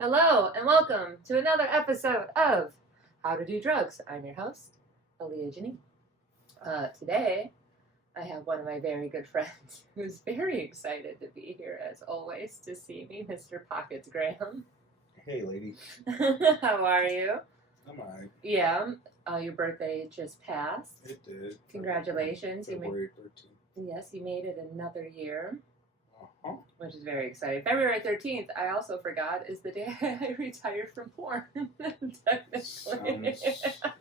Hello and welcome to another episode of How to Do Drugs. I'm your host, Alia. Today, I have one of my very good friends who's very excited to be here, as always, to see me, Mr. Pockets Graham. Hey, lady. How are you? I'm alright. Yeah, your birthday just passed. It did. Congratulations. February 13th. Yes, you made it another year. Uh-huh. Which is very exciting. February 13th, I also forgot, is the day I retired from porn. Technically. Sounds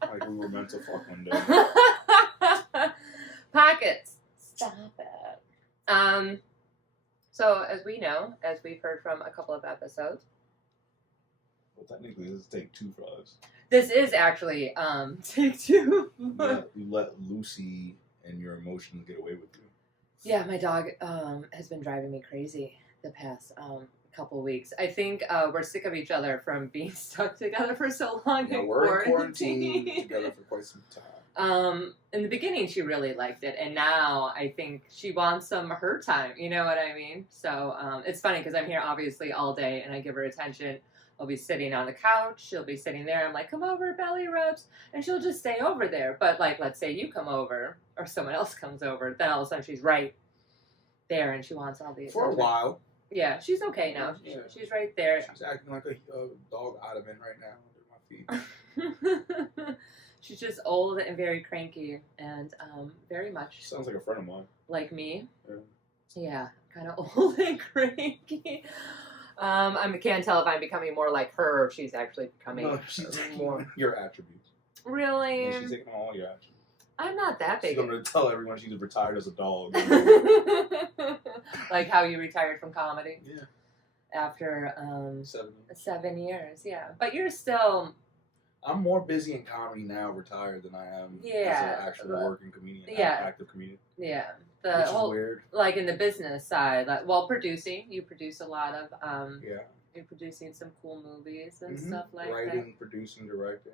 like we were meant to fuck one day. Pockets. Stop it. So, as we know, as we've heard from a couple of episodes. Well, technically, this is take two for us. This is actually take two. You let Lucy and your emotions get away with you. Yeah, my dog has been driving me crazy the past couple weeks. I think we're sick of each other from being stuck together for so long. Yeah, we're in quarantine together for quite some time. In the beginning, she really liked it, and now I think she wants some of her time. You know what I mean? So it's funny because I'm here obviously all day, and I give her attention. I'll be sitting on the couch. She'll be sitting there. I'm like, come over, belly rubs. And she'll just stay over there. But, like, let's say you come over or someone else comes over. Then all of a sudden she's right there and she wants all these. For a while. Yeah, she's okay now. Yeah. She's right there. She's acting like a dog ottoman right now under my feet. She's just old and very cranky and very much. Sounds like a friend of mine. Like me? Yeah, kind of old and cranky. I can't tell if I'm becoming more like her or if she's actually becoming she's taking more. your attributes. Really? Yeah, she's taking all your attributes. I'm not that big. She's going to tell everyone she's retired as a dog. Like how you retired from comedy? Yeah. After 7 years. 7 years, yeah. But you're still... I'm more busy in comedy now, retired, than I am as an actual working comedian, active comedian. Yeah. Which is weird. Like in the business side, like, producing. You produce a lot of... You're producing some cool movies and stuff like that. Writing, producing, directing.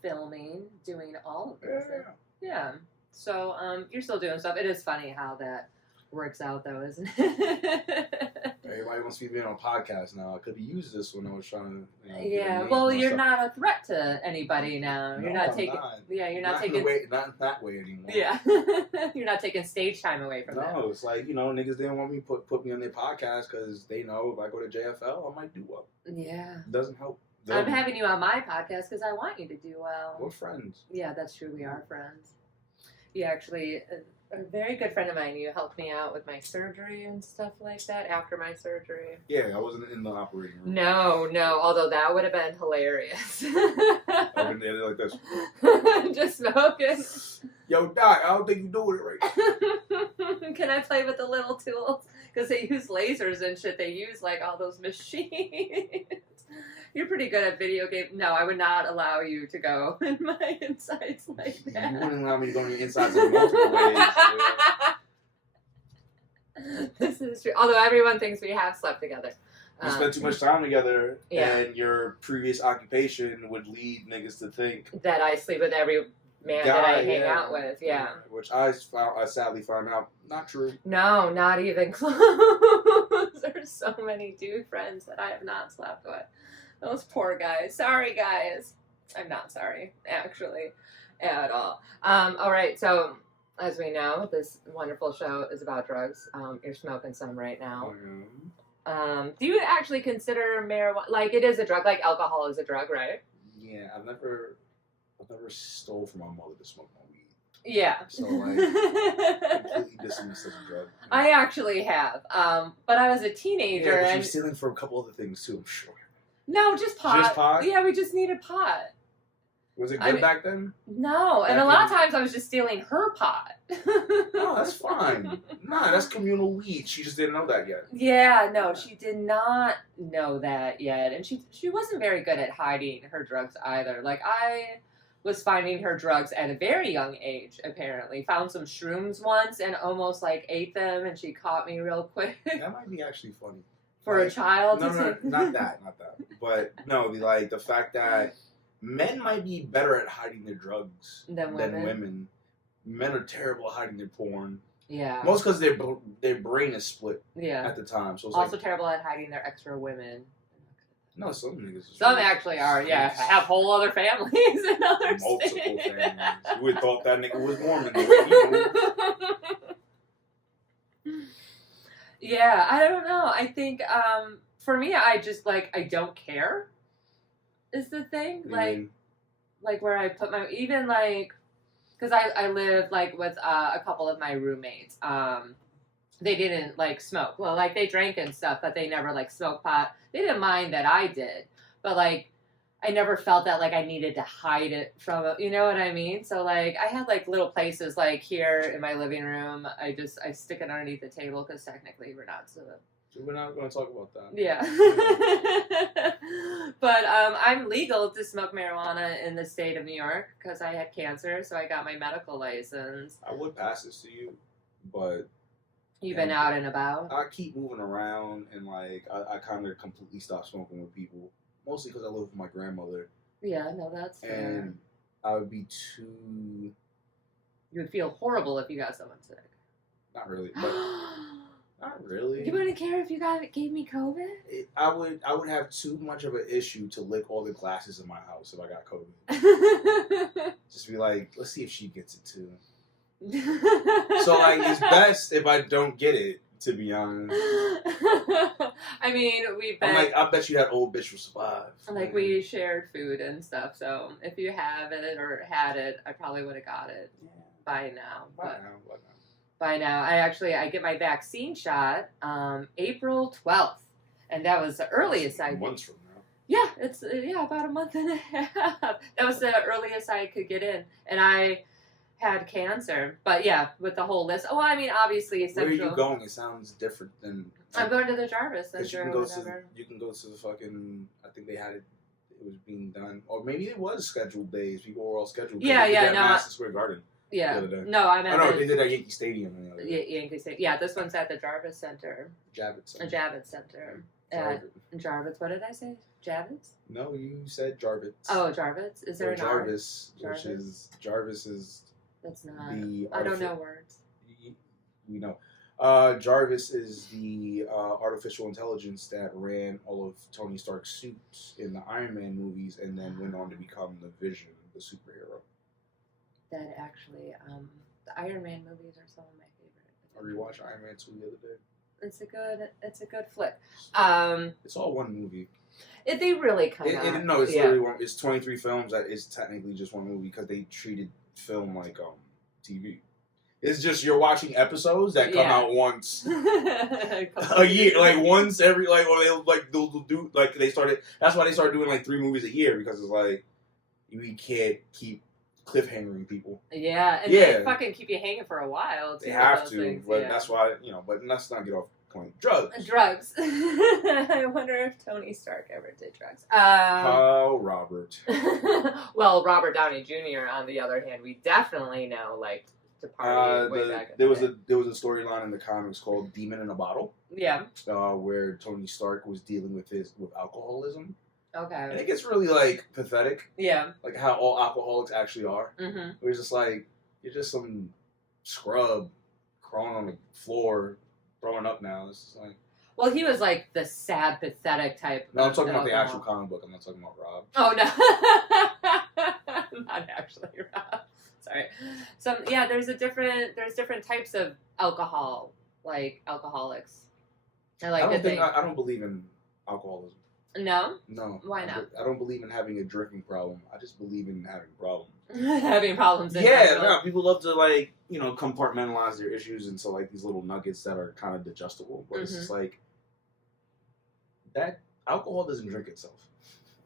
Filming, doing all of those things. Yeah. So you're still doing stuff. It is funny how that works out, though, isn't it? Everybody wants to be on a podcast now. I could have used this when I was trying to. Yeah. Well, you're not a threat to anybody now. You're not taking. Not. Yeah, you're not taking. taking. Not in that way anymore. Yeah. You're not taking stage time away from that. No, it's like niggas didn't want me put me on their podcast because they know if I go to JFL, I might do well. Yeah. It doesn't help. I'm having you on my podcast because I want you to do well. We're friends. Yeah, that's true. We are friends. You actually, a very good friend of mine, you helped me out with my surgery and stuff like that after my surgery. Yeah, I wasn't in the operating room. No, although that would have been hilarious. I was in there like this. Just smoking. Yo, Doc, I don't think you're doing it right. Can I play with the little tools? Because they use lasers and shit. They use like all those machines. You're pretty good at video games. No, I would not allow you to go in my insides like that. You wouldn't allow me to go in your insides in multiple ways. This is true. Although everyone thinks we have slept together. We spent too much time together, and your previous occupation would lead niggas to think that I sleep with every man that I hang out with. Yeah. Which I sadly found out not true. No, not even close. There's so many dude friends that I have not slept with. Those poor guys. Sorry, guys. I'm not sorry, actually, at all. All right, so as we know, this wonderful show is about drugs. You're smoking some right now. Do you actually consider marijuana, like it is a drug, like alcohol is a drug, right? Yeah, I've never stole from my mother to smoke my weed. Yeah. So, completely dismissed as a drug. I actually have. But I was a teenager. Yeah, but you were stealing for a couple other things, too, I'm sure. No, just pot. Just pot? Yeah, we just needed pot. Was it good back then? No, and a lot of times I was just stealing her pot. No, that's fine. Nah, that's communal weed. She just didn't know that yet. Yeah, no, she did not know that yet. And she wasn't very good at hiding her drugs either. Like, I was finding her drugs at a very young age, apparently. Found some shrooms once and almost, like, ate them, and she caught me real quick. That might be actually funny. For a child? No, not that. But, no, the fact that men might be better at hiding their drugs than women. Men are terrible at hiding their porn. Yeah. Most because their brain is split at the time. So it's also terrible at hiding their extra women. No, some niggas. Some actually are. Yeah, have whole other families in other multiple states. families. You would have thought that nigga was Mormon the way he moved. Yeah, I don't know. I think for me, I just like I don't care. Is the thing like where I put my even like because I live like with a couple of my roommates. They didn't like smoke. Well, like they drank and stuff, but they never like smoked pot. They didn't mind that I did, but like I never felt that like I needed to hide it from it. You know what I mean? So like I had like little places like here in my living room. I stick it underneath the table because technically we're not going to talk about that. Yeah. But I'm legal to smoke marijuana in the state of New York because I had cancer, so I got my medical license. I would pass this to you, but you've been out and about. I keep moving around, and like I kind of completely stopped smoking with people, mostly because I live with my grandmother. Yeah, no, that's fair. And I would be too. You would feel horrible if you got someone sick. Not really, but not really. You wouldn't care if you gave me COVID? I would have too much of an issue to lick all the glasses in my house if I got COVID. Just be like, let's see if she gets it too. So like it's best if I don't get it, to be honest. I mean, we've been I bet you that old bitch will survive. Like we shared food and stuff, so if you have it or had it, I probably would have got it by now. By now, I get my vaccine shot April 12th, and that was the earliest I. Months from now. Yeah, it's about a month and a half. That was the earliest I could get in, and I had cancer. But yeah, with the whole list. Oh, I mean, obviously, essential. Where are you going? It sounds different than. I'm going to the Jarvis Center. You can go to the fucking. I think they had it. It was being done, or maybe it was scheduled days. People were all scheduled. Yeah. No. Madison Square Garden. Yeah. No, I meant. Oh, no, they did at Yankee Stadium. Yankee Stadium. Yeah, this one's at the Jarvis Center. Javits Center. Javits Center. Jarvis. What did I say? Javits? No, you said Jarvis. Oh, Jarvis. Is there an Jarvis, which is Jarvis is. That's not. I don't know words. We know. Jarvis is the artificial intelligence that ran all of Tony Stark's suits in the Iron Man movies, and then went on to become the Vision, the superhero. That actually, the Iron Man movies are some of my favorite. I rewatched Iron Man 2 the other day. It's a good flick. It's all one movie. They really kind of. No, it's literally one. It's 23 films that is technically just one movie because they treated film like TV. It's just you're watching episodes that come out once a year, like once every they'll do they started. That's why they started doing like 3 movies a year because it's like we can't keep cliffhangering people. Yeah, and they fucking keep you hanging for a while. Too, they have to, but that's why But let's not get off point. Drugs. I wonder if Tony Stark ever did drugs. Robert. Well, Robert Downey Jr. on the other hand, we definitely know to party way back. There was a storyline in the comics called Demon in a Bottle. Yeah. Where Tony Stark was dealing with alcoholism. Okay. And it gets really pathetic. Yeah. Like how all alcoholics actually are. Mm-hmm. It was just like you're just some scrub crawling on the floor, throwing up now. It's just like. Well, he was like the sad, pathetic type. No, I'm talking about the actual comic book. I'm not talking about Rob. Oh no, not actually Rob. Sorry. There's different types of alcohol, like alcoholics. I don't believe in alcoholism. No? No. Why not? I don't believe in having a drinking problem. I just believe in having problems. Having problems. People love to compartmentalize their issues into these little nuggets that are kind of digestible. But it's just that alcohol doesn't drink itself.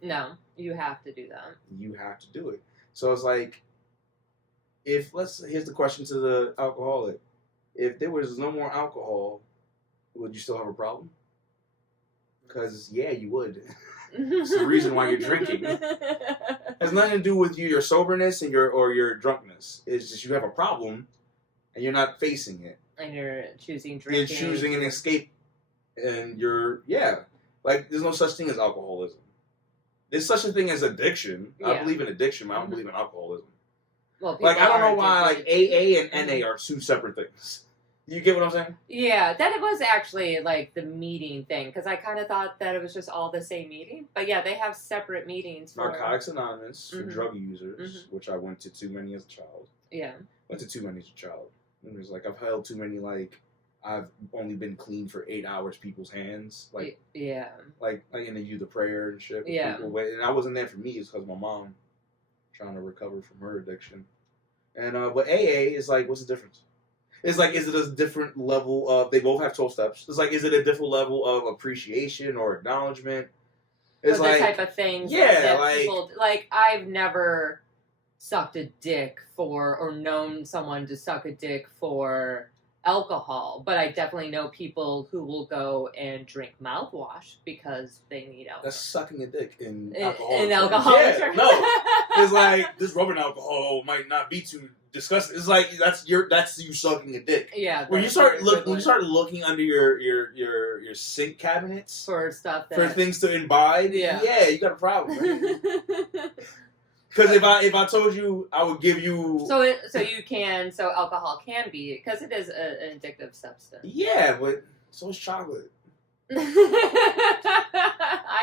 No, you have to do that. You have to do it. So it's like, here's the question to the alcoholic: if there was no more alcohol, would you still have a problem? Because you would. It's the reason why you're drinking. It has nothing to do with your soberness and your drunkenness. It's just you have a problem, and you're not facing it. And you're choosing drinking. You're choosing an escape, and there's no such thing as alcoholism. There's such a thing as addiction. I believe in addiction, but I don't believe in alcoholism. Well, I don't know why AA and NA are 2 separate things. You get what I'm saying? Yeah, that it was actually like the meeting thing, because I kind of thought that it was just all the same meeting. But yeah, they have separate meetings for Narcotics Anonymous for drug users, which I went to too many as a child. Yeah. Went to too many as a child. It was like I've held too many, like I've only been clean for 8 hours people's hands. Like and they do the prayer and shit. Yeah. People, and I wasn't there for me, it's because my mom trying to recover from her addiction. And but AA is like, what's the difference? It's like, is it a different level of, they both have 12 steps. It's like, is it a different level of appreciation or acknowledgement? It's the like, type of things that people, like, I've never sucked a dick for, or known someone to suck a dick for alcohol, but I definitely know people who will go and drink mouthwash because they need alcohol. That's sucking a dick in alcohol. In alcohol. Yeah, no. It's like, this rubbing alcohol might not be too disgusting. It's like, that's you sucking a dick. Yeah. When you start looking under your sink cabinets for stuff for things to imbibe, yeah, you got a problem. Right? Because if I told you, I would give you. So alcohol can be, because it is an addictive substance. Yeah, but so is chocolate. I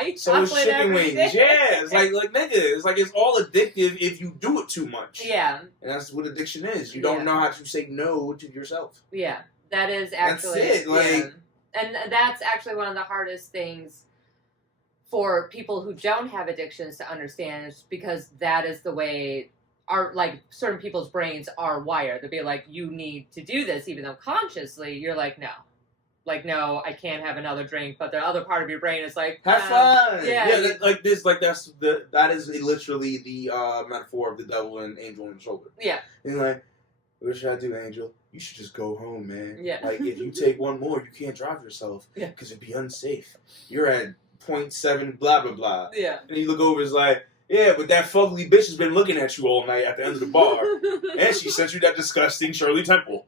eat chocolate so is chicken wings. Day. Yeah, it's like nigga, it's all addictive if you do it too much. Yeah, and that's what addiction is. You don't know how to say no to yourself. Yeah, that is actually that's it. and that's actually one of the hardest things for people who don't have addictions to understand, is because that is the way certain people's brains are wired. They'll be like, you need to do this, even though consciously you're like, no. Like, no, I can't have another drink, but the other part of your brain is like, have fun. Yeah, that is literally the metaphor of the devil and angel on the shoulder. Yeah. And like, what should I do, Angel? You should just go home, man. Yeah. Like, if you take one more, you can't drive yourself. Yeah. Because it'd be unsafe. You're at 0.7 blah, blah, blah. Yeah. And you look over, it's like, yeah, but that fugly bitch has been looking at you all night at the end of the bar. And she sent you that disgusting Shirley Temple.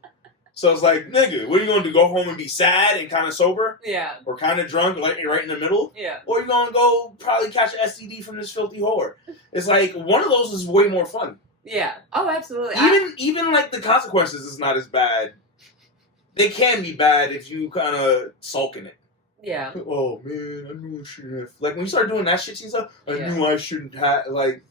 So it's like, nigga, what are you going to do? Go home and be sad and kind of sober? Yeah. Or kind of drunk, like right in the middle? Yeah. Or you going to go probably catch an STD from this filthy whore? It's like, one of those is way more fun. Yeah. Oh, absolutely. Even like the consequences is not as bad. They can be bad if you kind of sulk in it. Yeah. Oh man, I knew I shouldn't have. Like when you start doing that shit to yourself, I knew I shouldn't have. Like,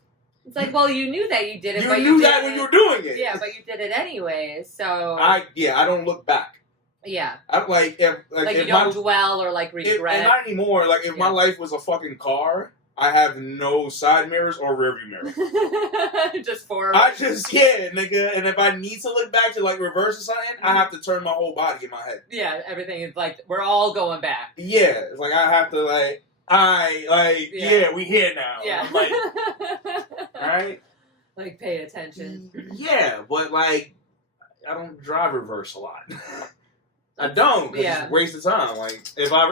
it's like, well, you knew that you did it. You but knew that when you were doing it. Yeah, but you did it anyway. So I don't look back. Yeah. I'm like, if you don't dwell or like regret. And not anymore. Like if my life was a fucking car, I have no side mirrors or rearview mirror. Just forward. Nigga. And if I need to look back to like reverse or something, I have to turn my whole body in my head. Yeah, everything is like, we're all going back. Yeah, it's like I have to like, we here now. Yeah. I'm like, right? Like, pay attention. Yeah, but like, I don't drive reverse a lot. I don't. It's just a waste of time. Like, if I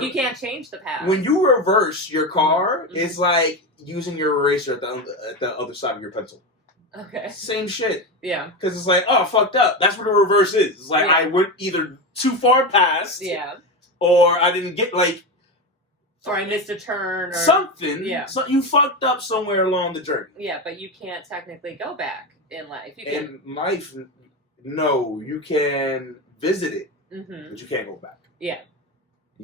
you can't change the path. When you reverse your car, it's like using your eraser at the other side of your pencil. Okay. Same shit. Yeah. Because it's like, oh, fucked up. That's what the reverse is. It's like I went either too far past. Yeah. Or I didn't get like. Or I missed a turn or something. Yeah. So you fucked up somewhere along the journey. Yeah, but you can't technically go back in life. In life, no, you can visit it, but you can't go back. Yeah.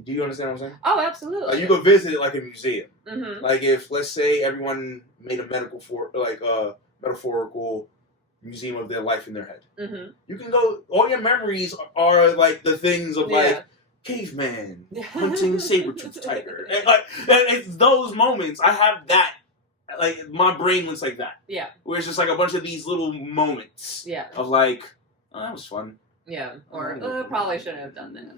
Do you understand what I'm saying? Oh, absolutely. You go visit it like a museum. Mm-hmm. Like if, let's say, everyone made a metaphorical museum of their life in their head. Mm-hmm. You can go. All your memories are like the things of like. Caveman hunting saber-toothed tiger. And it's those moments. I have that. Like, my brain looks like that. Yeah. Where it's just like a bunch of these little moments. Yeah. Of like, oh, that was fun. Yeah. Or, probably shouldn't have done that.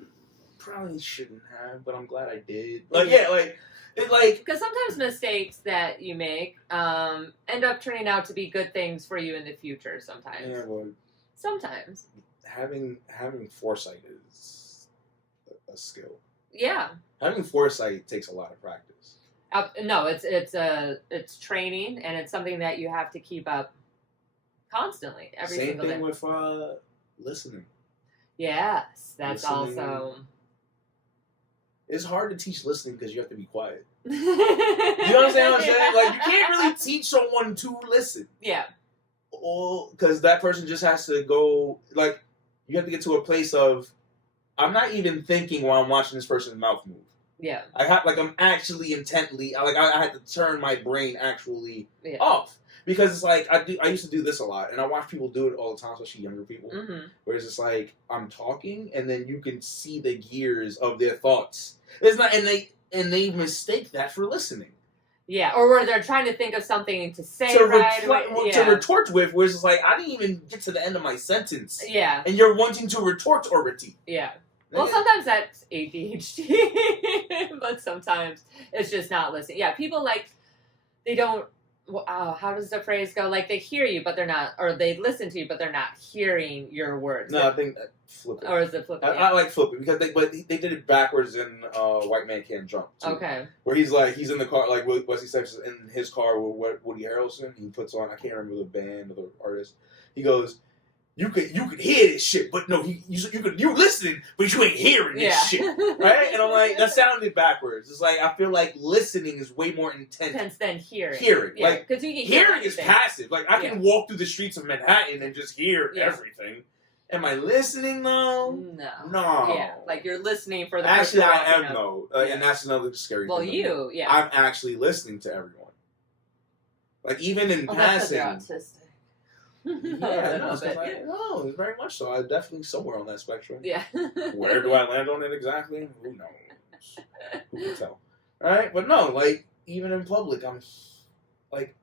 Probably shouldn't have, but I'm glad I did. Like, yeah, like, it like... Because sometimes mistakes that you make end up turning out to be good things for you in the future sometimes. Yeah, well... Sometimes. Having foresight is... a skill. Yeah. Having foresight takes a lot of practice. No, it's training, and it's something that you have to keep up constantly every single day. Same thing with listening. Yes, that's listening. Also. It's hard to teach listening because you have to be quiet. You understand what I'm saying? Like you can't really teach someone to listen. Yeah. Because that person just has to go like. you have to get to a place of, I'm not even thinking while I'm watching this person's mouth move. Yeah. I'm actually intently, I had to turn my brain actually off. Because it's like, I used to do this a lot, and I watch people do it all the time, especially younger people, where it's just like, I'm talking, and then you can see the gears of their thoughts. It's not, and they mistake that for listening. Yeah, or where they're trying to think of something to say to retort with, where it's just like, I didn't even get to the end of my sentence. Yeah. And you're wanting to retort already. Yeah. Well, sometimes that's ADHD, but sometimes it's just not listening. Yeah, people they don't, how does the phrase go? Like, they hear you, but they're not, or they listen to you, but they're not hearing your words. No, I think flip it. Or is it flip it? I like flip it, because they did it backwards in White Man Can't Jump, too. Okay. Where he's in the car, like Wesley Snipes is in his car with Woody Harrelson. He puts on, I can't remember the band or the artist. He goes, You could hear this shit, but no, you listening, but you ain't hearing this shit, right? And I'm like, that sounded backwards. It's like, I feel like listening is way more intense than hearing. Yeah, like, because you can hearing is passive. Like, I can walk through the streets of Manhattan and just hear everything. Am I listening though? No. Yeah, like you're listening for the. Actually, I am though, and that's another scary thing. Well, I'm actually listening to everyone. Like, even in passing. That's autistic. It's very much so. I'm definitely somewhere on that spectrum. Yeah. Where do I land on it exactly? Who knows? Who can tell? Right? But no, like, even in public, I'm like,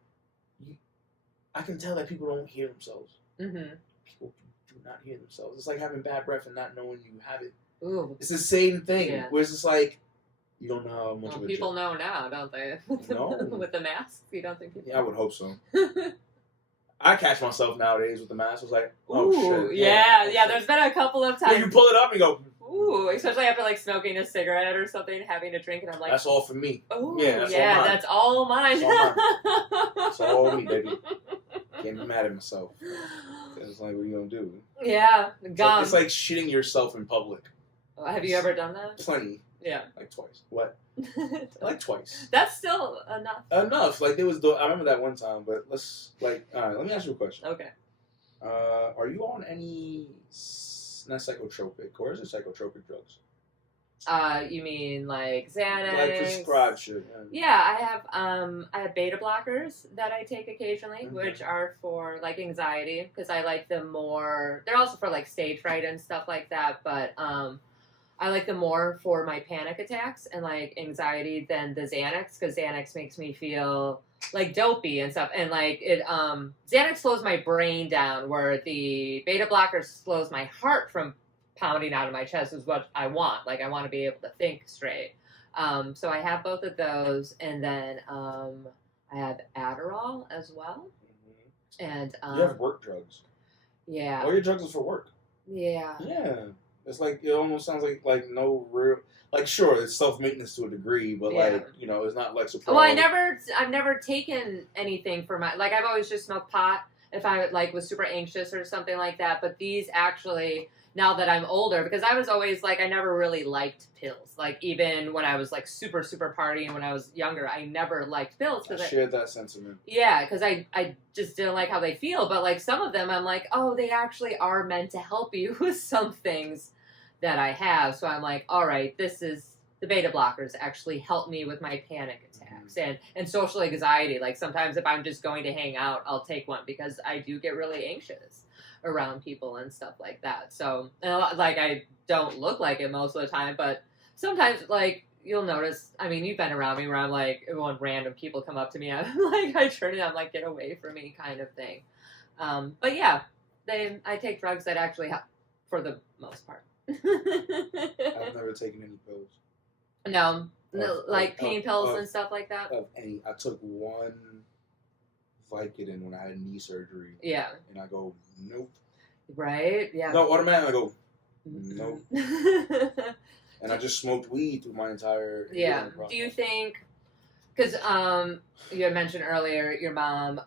I can tell that people don't hear themselves. Mm-hmm. People do not hear themselves. It's like having bad breath and not knowing you have it. Ooh. It's the same thing. Yeah. Where it's just like, you don't know how much of a people know now, don't they? No. With the masks? You don't think people I would hope so. I catch myself nowadays with the mask. I was like, oh, shit. Yeah. There's been a couple of times. Yeah, you pull it up and go, ooh, especially after, like, smoking a cigarette or something, having a drink, and I'm like, that's all for me. Oh, yeah, that's all mine. That's all me, baby. Can't be mad at myself. It's like, what are you going to do? Yeah, gum. It's like shitting yourself in public. Have you ever done that? Plenty. Yeah. Like twice. What? Like twice. That's still enough. Enough. Like, I remember that one time, but let's, like, all right, let me ask you a question. Okay. Are you on any, not psychotropic, or is it psychotropic drugs? You mean like Xanax? Like prescribed shit. Yeah, I have beta blockers that I take occasionally, which are for like anxiety, because I like them more. They're also for like stage fright and stuff like that, but I like them more for my panic attacks and like anxiety than the Xanax, because Xanax makes me feel like dopey and stuff, and like it Xanax slows my brain down, where the beta blocker slows my heart from pounding out of my chest, is what I want. Like, I want to be able to think straight. So I have both of those, and then I have Adderall as well. And you have work drugs. Yeah. All your drugs are for work. Yeah. Yeah. It's like, it almost sounds like no real, like, sure, it's self-maintenance to a degree, but like, you know, it's not Lexapro. Well, I've never taken anything for my, like, I've always just smoked pot if I like was super anxious or something like that, but these actually, now that I'm older, because I was always like, I never really liked pills. Like, even when I was like super, super partying when I was younger, I never liked pills. I shared that sentiment. Yeah, because I just didn't like how they feel. But like some of them, I'm like, oh, they actually are meant to help you with some things that I have. So I'm like, all right, the beta blockers actually help me with my panic attacks and social anxiety. Like, sometimes if I'm just going to hang out, I'll take one, because I do get really anxious around people and stuff like that. So, and like, I don't look like it most of the time, but sometimes, like, you'll notice, I mean, you've been around me where I'm like, when random people come up to me, I'm like, I turn it, I'm like, get away from me kind of thing. But yeah, I take drugs that actually help for the most part. I've never taken any pills. No, like pain pills and stuff like that. I took one Vicodin when I had knee surgery. Yeah. And I go, nope. Right? Yeah. No, automatically I go, nope. And I just smoked weed through my entire process. Do you think, because you had mentioned earlier your mom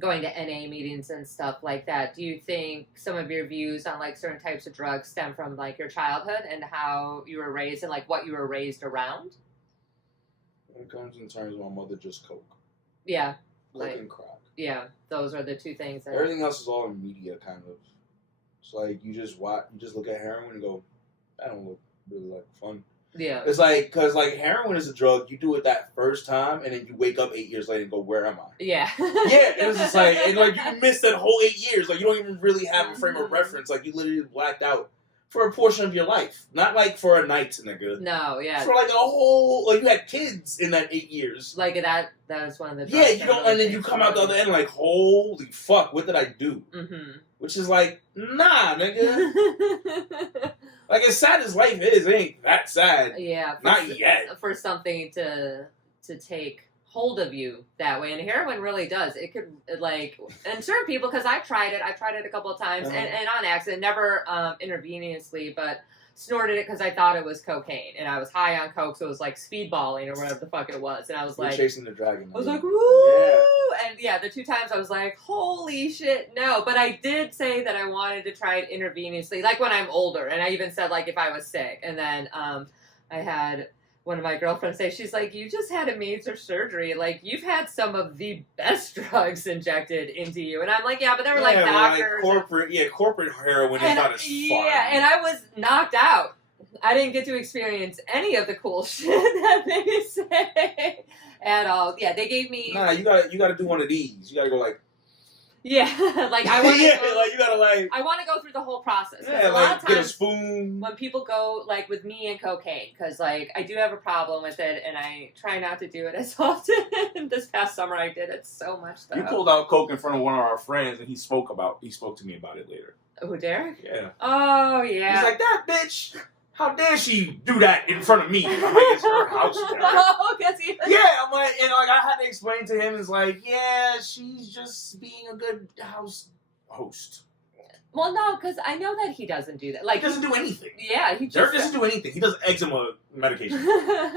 going to NA meetings and stuff like that, do you think some of your views on like certain types of drugs stem from like your childhood and how you were raised and like what you were raised around? When it comes in terms of my mother, just coke. Yeah. Coke and crack. Yeah, those are the two things. Everything else is all in media, kind of. It's like you just look at heroin and go, that don't look really like fun. Yeah. It's like, because like heroin is a drug, you do it that first time and then you wake up 8 years later and go, where am I? Yeah. Yeah, and it's just like, and like you missed that whole 8 years. Like you don't even really have a frame of reference. Like you literally blacked out for a portion of your life. Not like for a night, nigga. No, yeah. For like a whole, like you had kids in that 8 years. Like that was one of the drugs. Yeah, you don't, and then you come out the other end like, holy fuck, what did I do? Mm-hmm. Which is like, nah, nigga. Like as sad as life is, it ain't that sad. Yeah. Not yet. For something to take hold of you that way, and heroin really does. It could, like, and certain people, because I tried it a couple of times, and on accident, never intravenously, but snorted it because I thought it was cocaine, and I was high on coke, so it was like speedballing or whatever the fuck it was, and I was You're like, chasing the dragon. I was like, woo! Yeah. And yeah, the 2 times I was like, holy shit, no. But I did say that I wanted to try it intravenously, like when I'm older, and I even said like if I was sick, and then I had one of my girlfriends say, she's like, you just had a major surgery. Like, you've had some of the best drugs injected into you. And I'm like, yeah, but they were like doctors. Like corporate heroin is not as fun. Yeah, and I was knocked out. I didn't get to experience any of the cool shit that they say at all. Yeah, they gave me... Nah, you gotta do one of these. You gotta go like... Yeah, like I want to. Yeah, like you gotta like. I want to go through the whole process. Yeah, a lot of times, get a spoon. When people go like with me and cocaine, because like I do have a problem with it, and I try not to do it as often. This past summer, I did it so much. Though. You pulled out coke in front of one of our friends, and he spoke to me about it later. Who, Derek? Yeah. Oh yeah. He's like, that bitch. How dare she do that in front of me? I'm like, it's her house. Oh, because he. Yeah, I'm like, and like I had to explain to him, it's like, yeah, she's just being a good house host. Well, no, because I know that he doesn't do that. Like he doesn't do anything. Yeah, he just Derek doesn't do anything. He does eczema medication.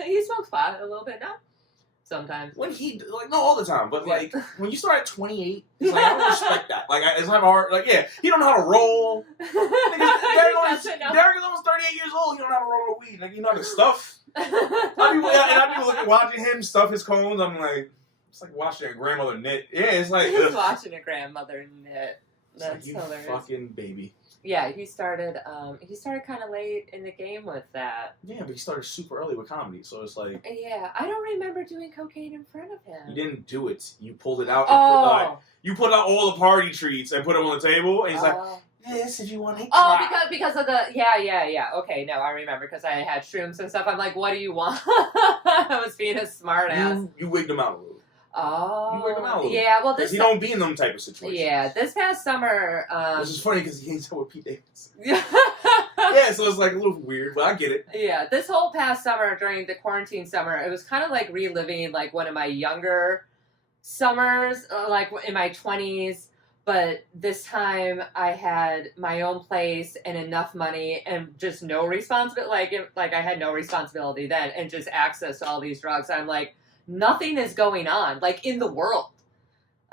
He smokes pot a little bit now. Sometimes. When he, like, not all the time, but, like, when you start at 28, it's like, I don't respect that. Like, it's not hard. Like, yeah, he don't know how to roll. Derek is almost 38 years old. He don't know how to roll a weed. Like, you know how to stuff. I'd be watching him stuff his cones. I'm like, it's like watching a grandmother knit. Yeah, it's like. He's watching a grandmother knit. That's like, hilarious. Fucking baby. Yeah, he started kind of late in the game with that. Yeah, but he started super early with comedy, so it's like... Yeah, I don't remember doing cocaine in front of him. You didn't do it. You pulled it out. And you pulled out all the party treats and put them on the table, and he's like, this, if you want to try. Oh, because of the... Yeah. Okay, no, I remember, because I had shrooms and stuff. I'm like, what do you want? I was being a smart ass. You wigged him out a little. Oh, you work him out a little. Yeah, well, he don't be in them type of situations. Yeah, this past summer, which is funny because he hangs out with Pete Davidson. Yeah, so it's like a little weird, but I get it. Yeah, this whole past summer during the quarantine summer, it was kind of like reliving like one of my younger summers, like in my 20s. But this time I had my own place and enough money and just no responsibility. Like I had no responsibility then, and just access to all these drugs. I'm like, nothing is going on, like, in the world.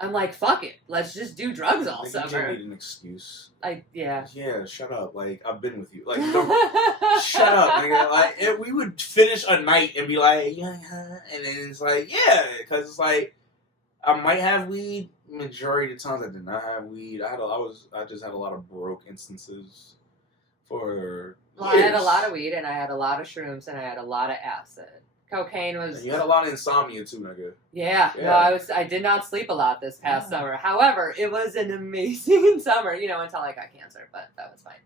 I'm like, fuck it. Let's just do drugs all summer. You need an excuse. Yeah, shut up. Like, I've been with you. Like, shut up. Like, we would finish a night and be like, yeah, and then it's like, yeah, because it's like, I might have weed. Majority of the times I did not have weed. I just had a lot of broke instances for years. I had a lot of weed, and I had a lot of shrooms, and I had a lot of acid. Cocaine was... And you had a lot of insomnia too, nigga. Yeah. No, I did not sleep a lot this past summer. However, it was an amazing summer, until I got cancer, but that was fine.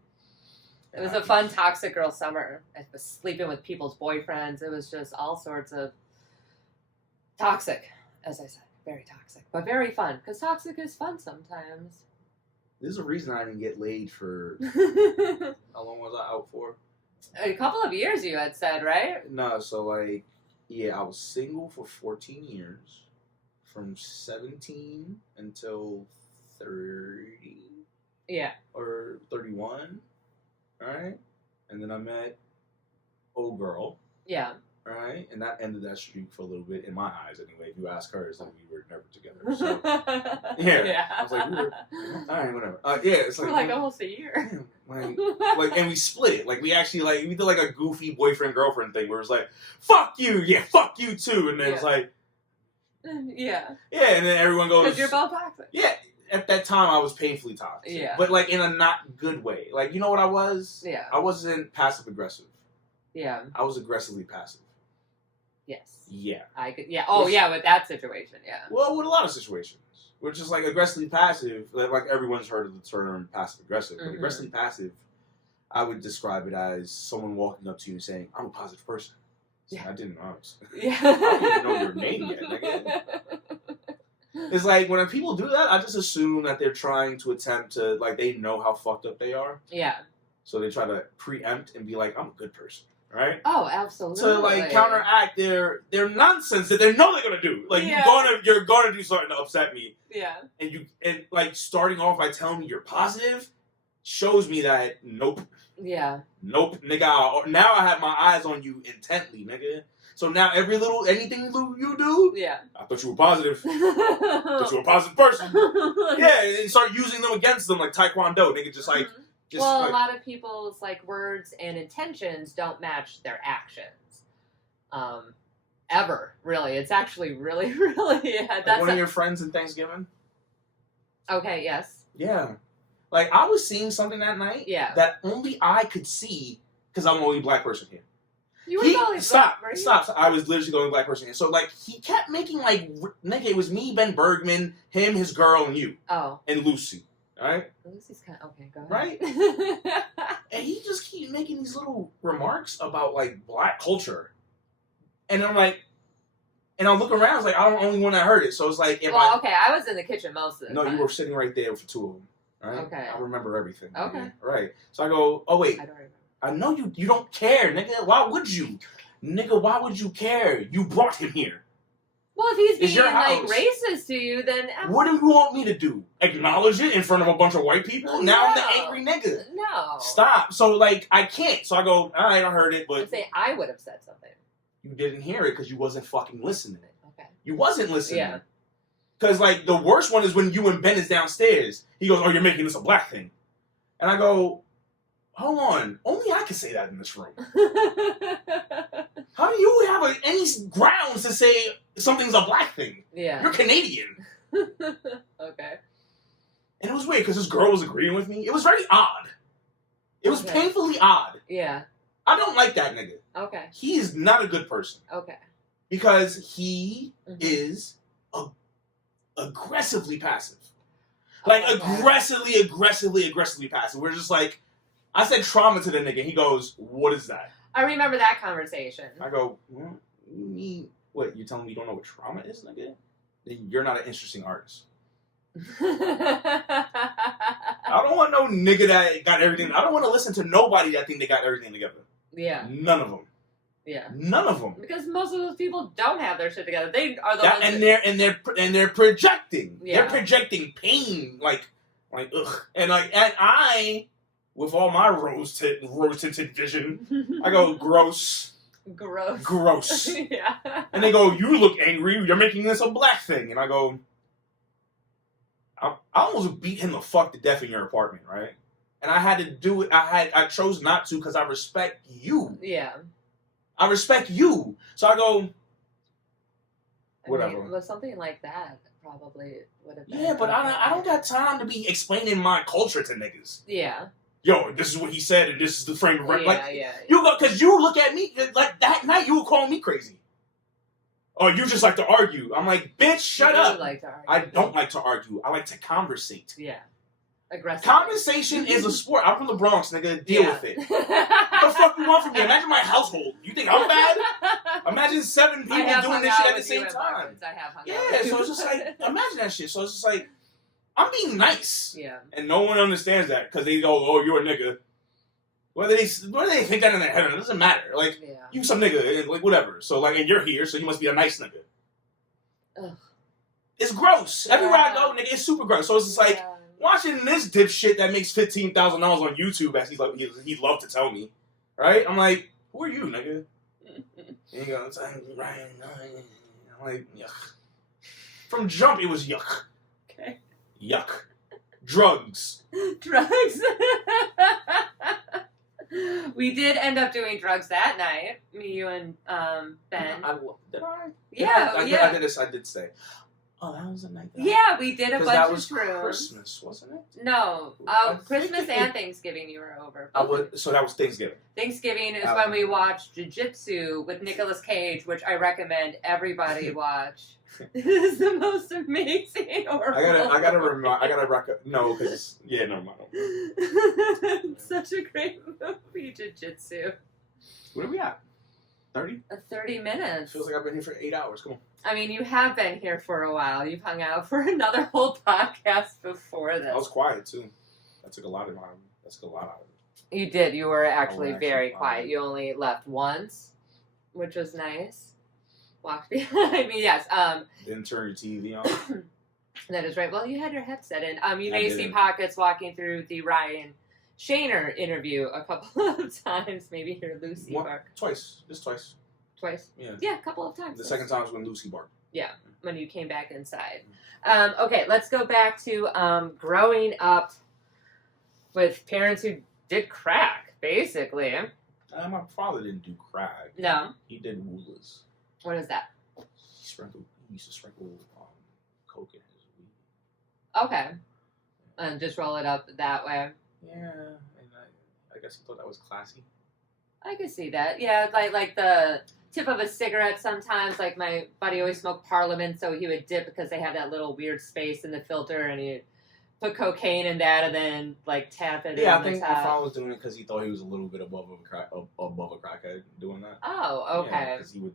It was a fun toxic girl summer. I was sleeping with people's boyfriends. It was just all sorts of toxic, as I said. Very toxic, but very fun, because toxic is fun sometimes. There's a reason I didn't get laid for... How long was I out for? A couple of years, you had said, right? No, so like... Yeah, I was single for 14 years, from 17 until 30. Yeah. Or 31, right? And then I met old girl. Yeah. Right? And that ended that streak for a little bit, in my eyes anyway. If you ask her, it's like we were never together. So, yeah. I was like, we were, alright, whatever. It's like... For like almost a year. Like, and we split it. Like, we actually, like, we did like a goofy boyfriend-girlfriend thing where it was like, fuck you, yeah, fuck you too. And then it's like... Yeah. Yeah, and then everyone goes... Because you're both toxic. Yeah. at that time I was painfully toxic. Yeah. But like in a not good way. Like, you know what I was? Yeah. I wasn't passive aggressive. Yeah. I was aggressively passive. Yes. Yeah. I could. Yeah. Oh, yeah. With that situation, yeah. Well, with a lot of situations, which is like aggressively passive. Like everyone's heard of the term passive aggressive, but aggressively passive, I would describe it as someone walking up to you and saying, "I'm a positive person." Yeah. I didn't know. Yeah. I don't even know your name yet, nigga. It's like when people do that, I just assume that they're trying to attempt to, like, they know how fucked up they are. Yeah. So they try to preempt and be like, "I'm a good person." Right? Oh, absolutely. To like counteract their nonsense that they know they're gonna do. Like you're gonna do something to upset me. Yeah. And like starting off by telling me you're positive shows me that nope. Yeah. Nope, nigga. Now I have my eyes on you intently, nigga. So now anything you do, yeah. I thought you were positive. I thought you were a positive person. Yeah, and start using them against them like Taekwondo, nigga. Just like. Well, a lot of people's like words and intentions don't match their actions. Ever, really. It's actually really, really. Like one of your friends in Thanksgiving? Okay, yes. Yeah. Like, I was seeing something that night that only I could see because I'm the only black person here. You were the only Stop. I was literally the only black person here. So, like, he kept making, like, nigga, it was me, Ben Bergman, him, his girl, and you. Oh. And Lucy. Alright? Lucy's kind of, okay, go ahead. Right? And he just keep making these little remarks about, like, black culture. And I'm like, and I look around, it's like, I'm the only one that heard it. So it's like, okay, I was in the kitchen most of the time. No, you were sitting right there for two of them. Right? Okay. I remember everything. Okay. Nigga. Right. So I go, oh, wait. I don't remember. I know you don't care, nigga. Why would you? Nigga, why would you care? You brought him here. Well, if he's being, like, racist to you, then... What do you want me to do? Acknowledge it in front of a bunch of white people? No. Now I'm the angry nigga. No. Stop. So, like, I can't. So I go, all right, I heard it, but... I'd say I would have said something. You didn't hear it because you wasn't fucking listening. Okay. You wasn't listening. Yeah. Because, like, the worst one is when you and Ben is downstairs. He goes, oh, you're making this a black thing. And I go, hold on. Only I can say that in this room. How do you have any grounds to say something's a black thing? Yeah. You're Canadian. Okay. And it was weird because this girl was agreeing with me. It was very odd. It was painfully odd. Yeah. I don't like that nigga. Okay. He is not a good person. Okay. Because he is aggressively passive. Like, aggressively passive. We're just like, I said trauma to the nigga. He goes, what is that? I remember that conversation. I go, what? You mean, what, you telling me you don't know what trauma is, nigga? Then you're not an interesting artist. I don't want no nigga that got everything. I don't want to listen to nobody that think they got everything together. Yeah. None of them. Yeah. None of them. Because most of those people don't have their shit together. They are the ones they're projecting. Yeah. They're projecting pain, like ugh. And I, with all my rose tinted vision, I go gross. Gross. Yeah. And they go, you look angry. You're making this a black thing. And I go, I almost beat him the fuck to death in your apartment, right? And I had to do it. I chose not to because I respect you. Yeah. I respect you. So I go, whatever. I mean, with something like that, probably would have been. Yeah, but I don't got time to be explaining my culture to niggas. Yeah. Yo, this is what he said, and this is the frame of reference. Yeah, You go, because you look at me, like, that night you were calling me crazy. Oh, you just like to argue. I'm like, bitch, shut up. Like to argue. I don't like to argue. I like to conversate. Yeah. Aggressive. Conversation is a sport. I'm from the Bronx, nigga. Deal with it. What the fuck you want from me? Imagine my household. You think I'm bad? Imagine 7 people doing this shit at the same time. I have hung Yeah, so it's just like, imagine that shit. So it's just like, I'm being nice. Yeah. And no one understands that because they go, oh, you're a nigga. Whether they think that in their head, it doesn't matter. Like, you some nigga, and like, whatever. So, like, and you're here, so you must be a nice nigga. Ugh. It's gross. Yeah. Everywhere I go, nigga, it's super gross. So it's just like, watching this dipshit that makes $15,000 on YouTube, as he'd love to tell me, right? I'm like, who are you, nigga? And he goes, I'm like, yuck. From jump, it was yuck. Okay. Yuck. Drugs. Drugs. We did end up doing drugs that night. Me, you, and Ben. Did I? Yeah, I did say. Oh, that was a night. Yeah, we did a bunch that of was shrooms. Christmas, wasn't it? No, I Christmas think and Thanksgiving you were over. So that was Thanksgiving. Thanksgiving is when we watched Jiu-Jitsu with Nicolas Cage, which I recommend everybody watch. It is the most amazing horror. No, because no, It's such a great movie, Jiu-Jitsu. Where are we at? 30? 30 minutes. Feels like I've been here for 8 hours. Come on. I mean, you have been here for a while. You've hung out for another whole podcast before this. I was quiet too. That took a lot of time. That took a lot out of it. You did. You were actually actually very quiet. quiet. You only left once, which was nice. Walked behind me. Yes. Didn't turn your TV on. That is right. Well, you had your headset in. You I may see didn't. pockets walking through the Ryan Shaner interview a couple of times. Maybe hear Lucy bark. Twice. Just twice. Twice? Yeah. Yeah, a couple of times. The second time was when Lucy barked. Yeah, when you came back inside. Okay, let's go back to growing up with parents who did crack, basically. My father didn't do crack. No. He did woolers. What is that? He used to sprinkle coke in his weed. Okay. And just roll it up that way. Yeah, and I guess he thought that was classy. I could see that. Yeah, like the tip of a cigarette sometimes. Like my buddy always smoked Parliament, so he would dip because they have that little weird space in the filter, and he'd put cocaine in that and then like tap it in Yeah, I the think top. my father was doing it because he thought he was a little bit above a crackhead doing that. Oh, okay. Because he would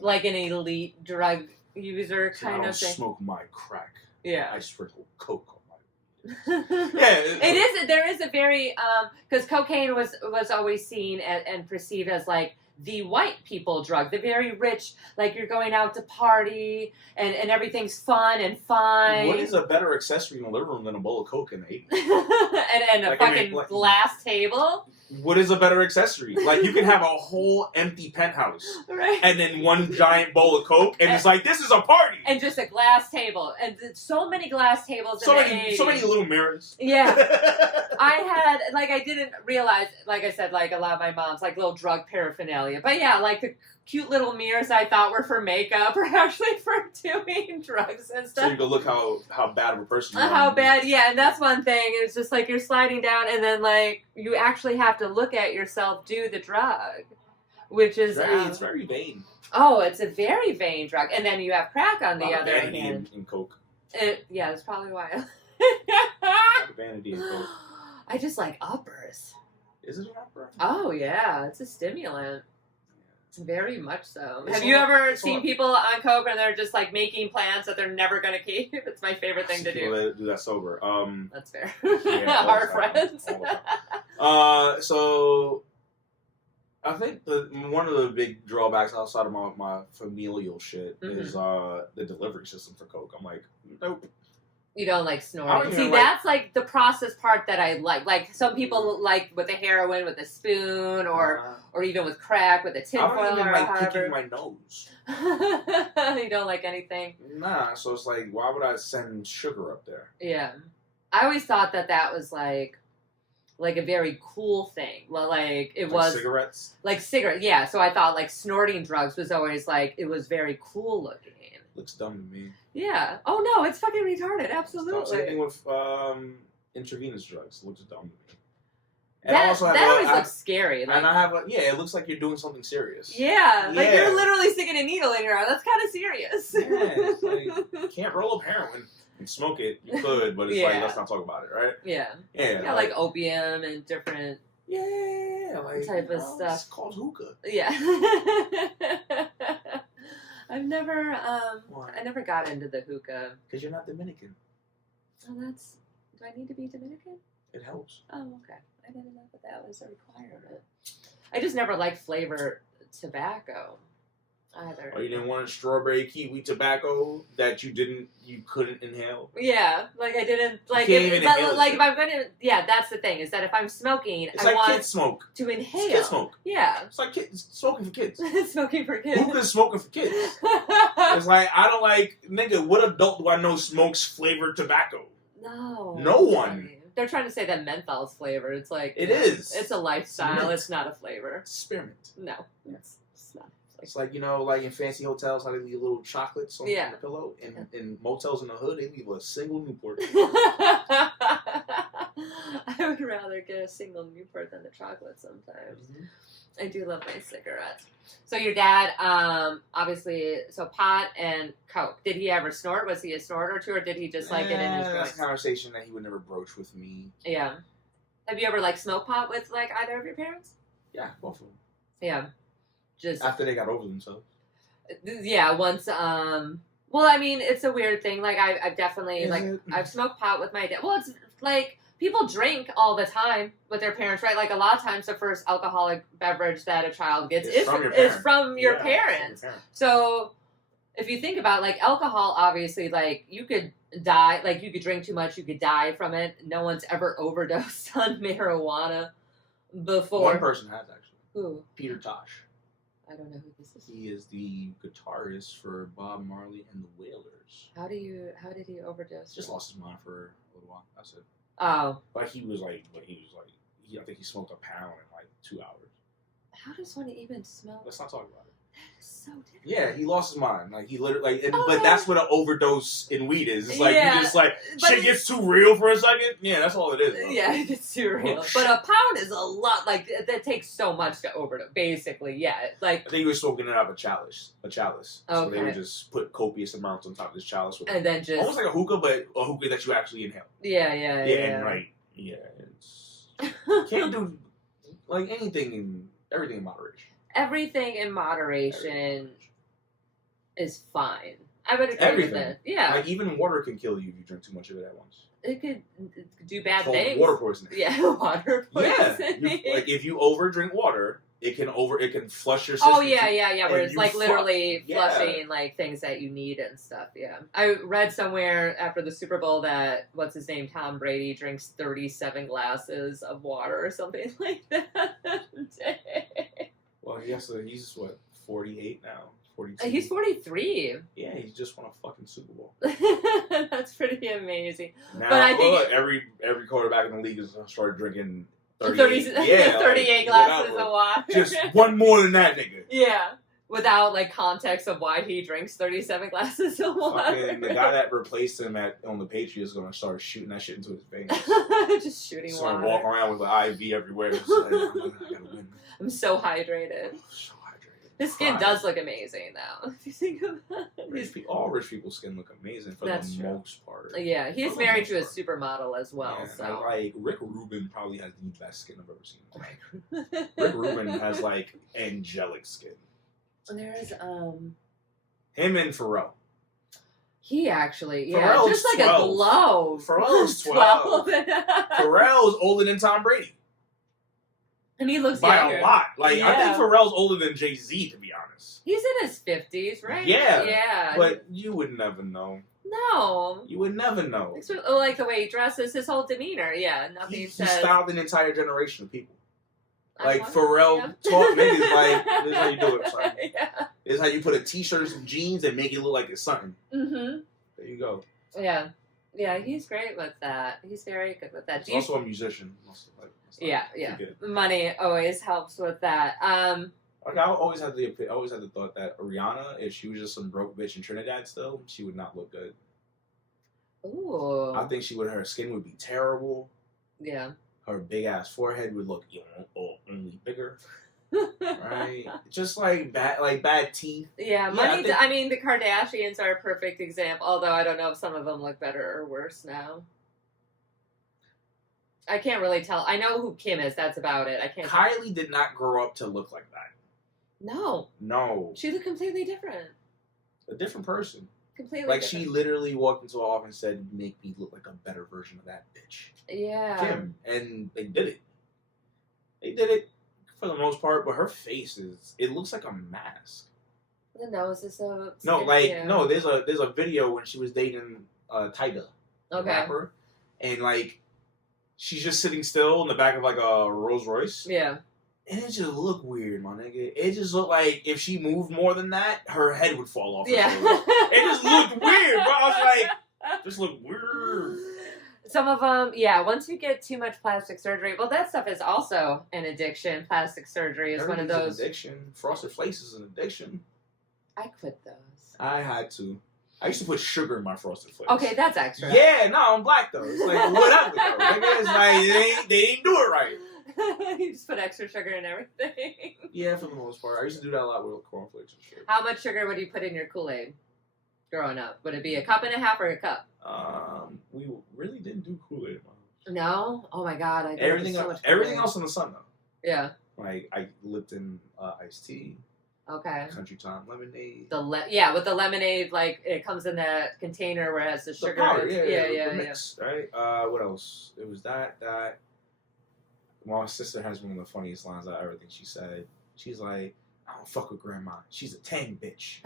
like an elite drug user so I kind don't of thing. smoke my crack. Yeah. I sprinkle coke on my. It is. There is a very because cocaine was always seen and perceived as like the white people drug, the very rich. Like you're going out to party and everything's fun and fine. What is a better accessory in the living room than a bowl of coke in the 80s? and a Like, fucking like, glass table. What is a better accessory? Like you can have a whole empty penthouse Right. and then one giant bowl of coke, and it's like this is a party. And just a glass table, and so many glass tables. So in the many, so 80s. many little mirrors. Yeah. I had, like, I didn't realize, like I said, like a lot of my mom's, like little drug paraphernalia. But yeah, like the cute little mirrors I thought were for makeup are actually for doing drugs and stuff. So you go look how bad of a person you are. How bad, yeah, and that's one thing. It's just like you're sliding down, and then like you actually have to look at yourself do the drug, which is It's very vain. oh, it's a very vain drug. And then you have crack on the other Vanity hand. in coke. Yeah, that's probably why. Vanity in coke. I just like uppers. Is it an opera? Oh yeah, it's a stimulant. Very much so. It's Have you ever it's seen all- people on coke and they're just like making plans that they're never gonna keep? It's my favorite thing to People do. that do that sober. That's fair. Yeah, all Our the time. friends. All the time. So I think one of the big drawbacks outside of my familial shit Mhm. is the delivery system for coke. I'm like, nope. You don't like I snorting. don't See, even that's like the process part that I like. Like some people like with the heroin with a spoon, or even with crack with a I tinfoil don't even or like however. picking my nose. You don't like anything. Nah, so it's like, why would I send sugar up there? Yeah, I always thought that was like a very cool thing. Well, like it Like was cigarettes. like cigarette. Yeah, so I thought like snorting drugs was always like it was very cool looking. Looks dumb to me. Yeah. Oh no, it's fucking retarded. Same Absolutely. thing with intravenous drugs. Looks dumb to me. And That, I also have that always looks scary. Like, and I have it looks like you're doing something serious. yeah, like Yeah. you're literally sticking a needle in your arm. That's kind of serious. Yeah, it's like, you can't roll up heroin and smoke it. You could, but it's Yeah. like, let's not talk about it, right? Yeah. Yeah. Yeah, like opium and different. yeah, like type of well, stuff. It's called hookah. Yeah. I've never Why? I never got into the hookah. Because you're not Dominican. Oh, do I need to be Dominican? It helps. Oh, okay. I didn't know that was a requirement. I just never liked flavored tobacco either. Or you didn't want a strawberry kiwi tobacco that you couldn't inhale. Yeah, like I didn't like can't it, even but inhale like it. if I'm gonna, yeah, that's the thing is that if I'm smoking, It's I like want kids smoke. to It's inhale. kid smoke. Yeah, It's like kids smoking for kids. smoking for kids. Hookah's smoking for kids. It's like, I don't like, nigga, what adult do I know smokes flavored tobacco? No. No one. They're trying to say that menthol's flavor. It's like It is. It's a lifestyle. mint. It's not a flavor. Spearmint. No, it's not a It's like, you know, like in fancy hotels, how they leave little chocolates on the pillow. And in motels in the hood, they leave a single Newport. I would rather get a single Newport than the chocolate sometimes. Mm-hmm. I do love my cigarettes. So your dad, obviously, so pot and coke. Did he ever snort? Was he a snorter too, or did he just like get in his joints? That's a conversation that he would never broach with me. Yeah. Have you ever like smoked pot with like either of your parents? Yeah, both of them. Yeah. Just after they got over themselves. Yeah, once. Well, I mean, it's a weird thing. Like I've definitely I've smoked pot with my dad. Well, it's like. People drink all the time with their parents, right? Like a lot of times the first alcoholic beverage that a child gets is from your parents. So if you think about like alcohol, obviously like you could die, like you could drink too much, you could die from it. No one's ever overdosed on marijuana before. One person has actually. Who? Peter Tosh. I don't know who this is. He is the guitarist for Bob Marley and the Wailers. How did he overdose? Just lost his mind for a little while. That's it. Oh. But I think he smoked a pound in like 2 hours. How does one even smoke? Let's not talk about it. That is so different. Yeah, he lost his mind. Like he literally, but that's what an overdose in weed is. It's like you just like shit gets too real for a second. Yeah, that's all it is. Bro. Yeah, it's too real. But a pound is a lot. Like that takes so much to overdose. Basically, yeah. Like I think he was smoking it out of a chalice. Okay. So they would just put copious amounts on top of this chalice, and then just almost like a hookah, but a hookah that you actually inhale. Yeah. And like it's can't do like everything in moderation. Everything in moderation is fine. I would agree with it. Yeah. Like even water can kill you if you drink too much of it at once. It could do bad things. Water poisoning. Yeah, water poisoning. Yeah. Like if you overdrink water, it can flush your system. Oh yeah. Where it's like literally flushing like things that you need and stuff. Yeah. I read somewhere after the Super Bowl that what's his name, Tom Brady, drinks 37 glasses of water or something like that a day. Well, he's what, 48 now? 42. He's 43. Yeah, he just won a fucking Super Bowl. That's pretty amazing. Now, but I think every quarterback in the league is going to start drinking 38 glasses of water. Just one more than that, nigga. Yeah. Without like context of why he drinks 37 glasses of water. The guy that replaced him on the Patriots is going to start shooting that shit into his veins. Just shooting water. Start walking around with an IV everywhere. Like, I gotta win. I'm so hydrated. His skin does look amazing now. If you think about it. All rich people's skin look amazing for the most part. Yeah, he's married to a supermodel as well. Yeah, so like Rick Rubin probably has the best skin I've ever seen. Rick Rubin has like angelic skin. There's him and Pharrell. He actually, Pharrell's just like 12. A glow. Pharrell's 12. Pharrell's older than Tom Brady. And he looks by younger. A lot. Like I think Pharrell's older than Jay-Z, to be honest. He's in his 50s, right? Yeah. But you would never know. No. You would never know. Like the way he dresses, his whole demeanor. Yeah, nothing he says. He styled an entire generation of people. Like Pharrell taught niggas like, this is how you do it, son. This is how you put a t-shirt and some jeans and make it look like it's something. Mm-hmm. There you go. Yeah. Yeah, he's great with that. He's very good with that. He's also a musician. Yeah. Money always helps with that. Like I always had the thought that Rihanna, if she was just some broke bitch in Trinidad still, she would not look good. Ooh. I think her skin would be terrible. Yeah. Her big ass forehead would look only bigger. Right? Just like bad teeth. Yeah, money. I mean, the Kardashians are a perfect example. Although I don't know if some of them look better or worse now. I can't really tell. I know who Kim is. That's about it. I can't. Kylie did not grow up to look like that. No. She looked completely different. A different person. Completely like different. She literally walked into her office and said, "Make me look like a better version of that bitch." Yeah. Kim, and they did it. They did it for the most part, but her face it looks like a mask. The nose is so. No. There's a video when she was dating Tyga, rapper, and like. She's just sitting still in the back of like a Rolls Royce. Yeah. And it just looked weird, my nigga. It just looked like if she moved more than that, her head would fall off. Yeah. It just looked weird, bro. I was like, just looked weird. Some of them, yeah, once you get too much plastic surgery, well, that stuff is also an addiction. Plastic surgery is one of those. An addiction. Frosted Flakes is an addiction. I quit those. I had to. I used to put sugar in my Frosted Flakes. Okay, that's extra. Yeah, no, I'm black though. It's like, whatever though. Nigga, it's like, they ain't do it right. You just put extra sugar in everything. Yeah, for the most part. I used to do that a lot with cornflakes and shit. How much sugar would you put in your Kool-Aid growing up? Would it be a cup and a half or a cup? We really didn't do Kool-Aid in my house. No? Oh my god, I did Everything so much everything Kool-Aid. else in the sun though. Yeah. Like I Lipton iced tea. Okay. Country Time lemonade. With the lemonade, like it comes in that container where it has the sugar. Powder, yeah. Mix, right? What else? It was that. My sister has one of the funniest lines I ever think she said. She's like, I don't fuck with grandma. She's a Tang bitch.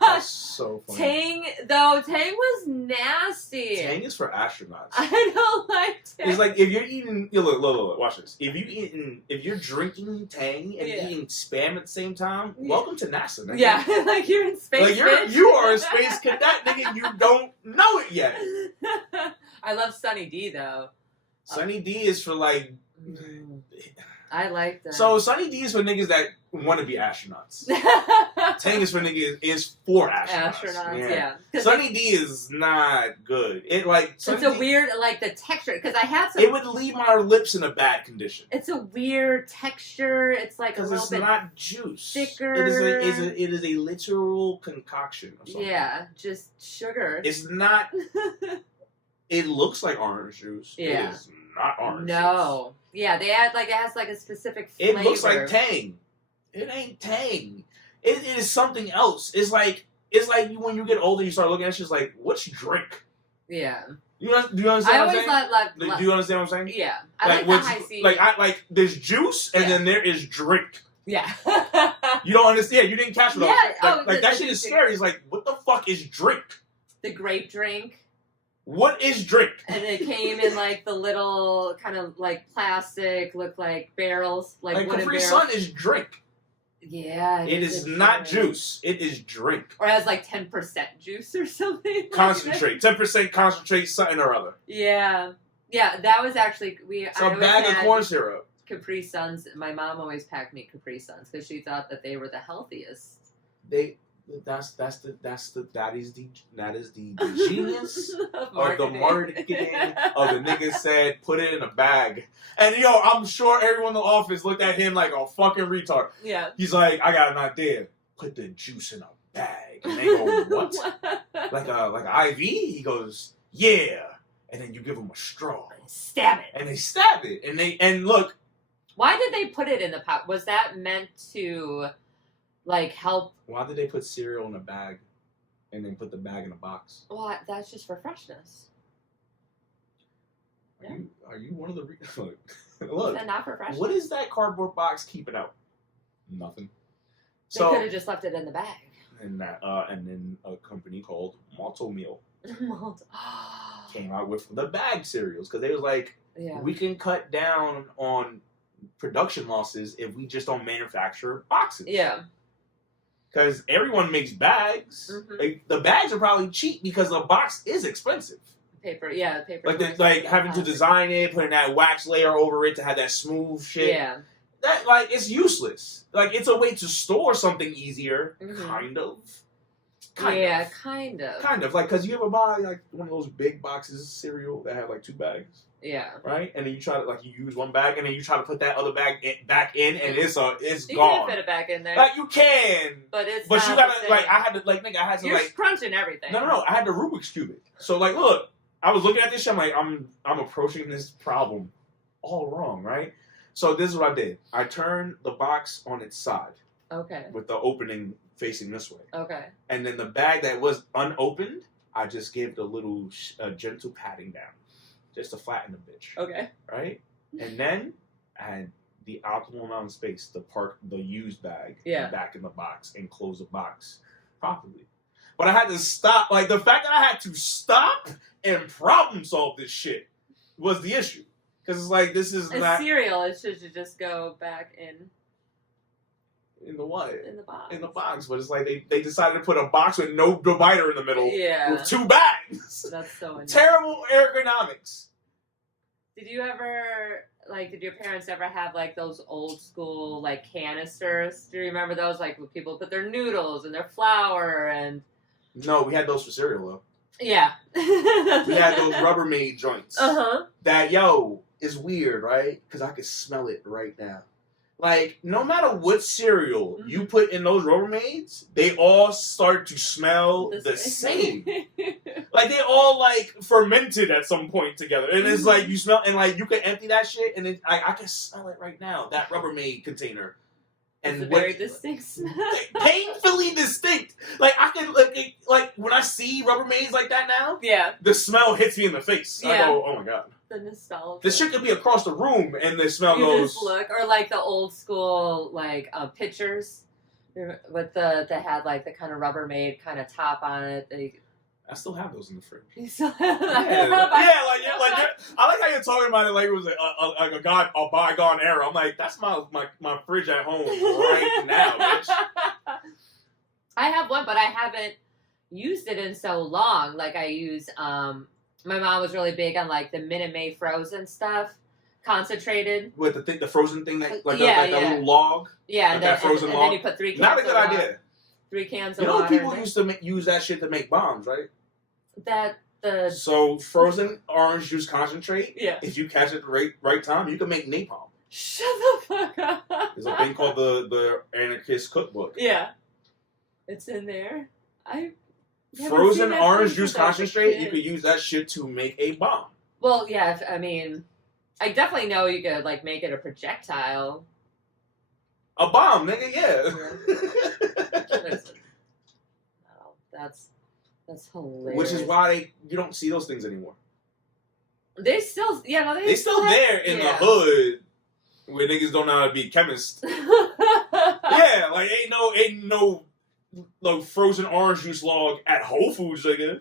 That's so funny. Tang was nasty. Tang is for astronauts. I don't like Tang. It's like if you're eating, look, watch this. If you're drinking Tang and eating Spam at the same time, welcome to NASA, nigga. Yeah, like you're in space. Like you are a space cadet, nigga. You don't know it yet. I love Sunny D though. Sunny D is for like. I like that. So Sunny D is for niggas that want to be astronauts. Tang is for niggas is for astronauts. Yeah. Sunny D is not good. It's a weird, like the texture, because I had some. It would leave my lips in a bad condition. It's a weird texture. It's like a little it's bit not juice. thicker. It is a literal concoction of something. Yeah, just sugar. It's not. It looks like orange juice. Yeah. It is not orange juice. Yeah, they add it has like a specific flavor. It looks like Tang. It ain't Tang. It is something else. It's like when you get older, you start looking at shit like, what's drink? Yeah. Do you understand what I'm saying? Do you understand what I'm saying? Yeah. I like the high C. There's juice and then there is drink. Yeah. You don't understand. You didn't catch what I was that shit is scary. It's like, what the fuck is drink? The grape drink. What is drink? And it came in like the little kind of like plastic, look like barrels, like wooden Capri barrels. Sun is drink. Yeah. It is not juice. It is drink. Or it has like 10% juice or something. Concentrate. 10% concentrate, something or other. Yeah. Yeah, that was actually It's a bag of corn syrup. Capri Suns. My mom always packed me Capri Suns because she thought that they were the healthiest. That is the genius of the marketing of the nigga said put it in a bag. And I'm sure everyone in the office looked at him like a fucking retard. Yeah. He's like, I got an idea. Put the juice in a bag. And they go, what? like an IV? He goes, yeah. And then you give them a straw. Stab it. And they stab it. And look. Why did they put it in the pot? Was that meant to help? Why did they put cereal in a bag and then put the bag in a box? Well, that's just for freshness. Are you one of the look? Not for freshness. What is that cardboard box keeping out? Nothing. They could have just left it in the bag. And then a company called Malto Meal came out with the bag cereals because they was like, we can cut down on production losses if we just don't manufacture boxes. Yeah. Because everyone makes bags. Mm-hmm. The bags are probably cheap because the box is expensive. Paper. Like having to design it, putting that wax layer over it to have that smooth shit. Yeah. That it's useless. It's a way to store something easier, kind of. Kind of. Because you ever buy one of those big boxes of cereal that have 2 bags. Yeah. Right? And then you try to, you use one bag, and then you try to put that other bag back in, and it's gone. You can fit it back in there. You can. But it's But you gotta, I had to, You're crunching everything. No. I had to Rubik's Cube it. So, look, I was looking at this shit, I'm like, I'm approaching this problem all wrong, right? So this is what I did. I turned the box on its side. Okay. With the opening facing this way. Okay. And then the bag that was unopened, I just gave it a little gentle patting down. Just to flatten the bitch. Okay. Right? And then I had the optimal amount of space to park the used bag back in the box and close the box properly. But I had to stop. The fact that I had to stop and problem solve this shit was the issue. Because it's this is not... cereal, it should just go back in. In the what? In the box. In the box, but it's like they decided to put a box with no divider in the middle. Yeah. With 2 bags. That's so annoying. Terrible ergonomics. Did you ever, like, did your parents ever have, like, those old school, like, canisters? Do you remember those? Like, where people put their noodles and their flour and... No, we had those for cereal, though. Yeah. We had those Rubbermaid joints. Uh-huh. That, is weird, right? Because I can smell it right now. Like, no matter what cereal you put in those Rubbermaids, they all start to smell the same. Like, they all, like, fermented at some point together. And it's like, you smell, and, like, you can empty that shit, and I can smell it right now, that Rubbermaid container. And it's a very distinct smell. Painfully distinct. Like, I can, like, when I see Rubbermaids like that now, yeah, the smell hits me in the face. Yeah. I go, oh my god. The nostalgia. This shit could be across the room, and the smell you goes. just look, or like the old school, like, pitchers with that had, like, the kind of Rubbermaid kind of top on it. I still have those in the fridge. You still have I like how you're talking about it like it was a bygone era. I'm like, that's my fridge at home right now, bitch. I have one, but I haven't used it in so long. Like, I use, my mom was really big on, like, the Minute Maid frozen stuff, concentrated. With the frozen thing that, like, Yeah, that little log? Yeah, like that frozen and log? then you put 3 cans Not a good of water. idea. 3 cans You of know, water. people used to use that shit to make bombs, right? So frozen orange juice concentrate. Yeah. If you catch it at the right time, you can make napalm. Shut the fuck up. There's a thing called the Anarchist Cookbook. Yeah. It's in there. Frozen orange juice concentrate. You could use that shit to make a bomb. Well, yeah. I mean, I definitely know you could, like, make it a projectile. A bomb, nigga. Yeah. No, that's hilarious. Which is why you don't see those things anymore. They still, they still there in the hood where niggas don't know how to be chemists. Yeah, like ain't no frozen orange juice log at Whole Foods, nigga.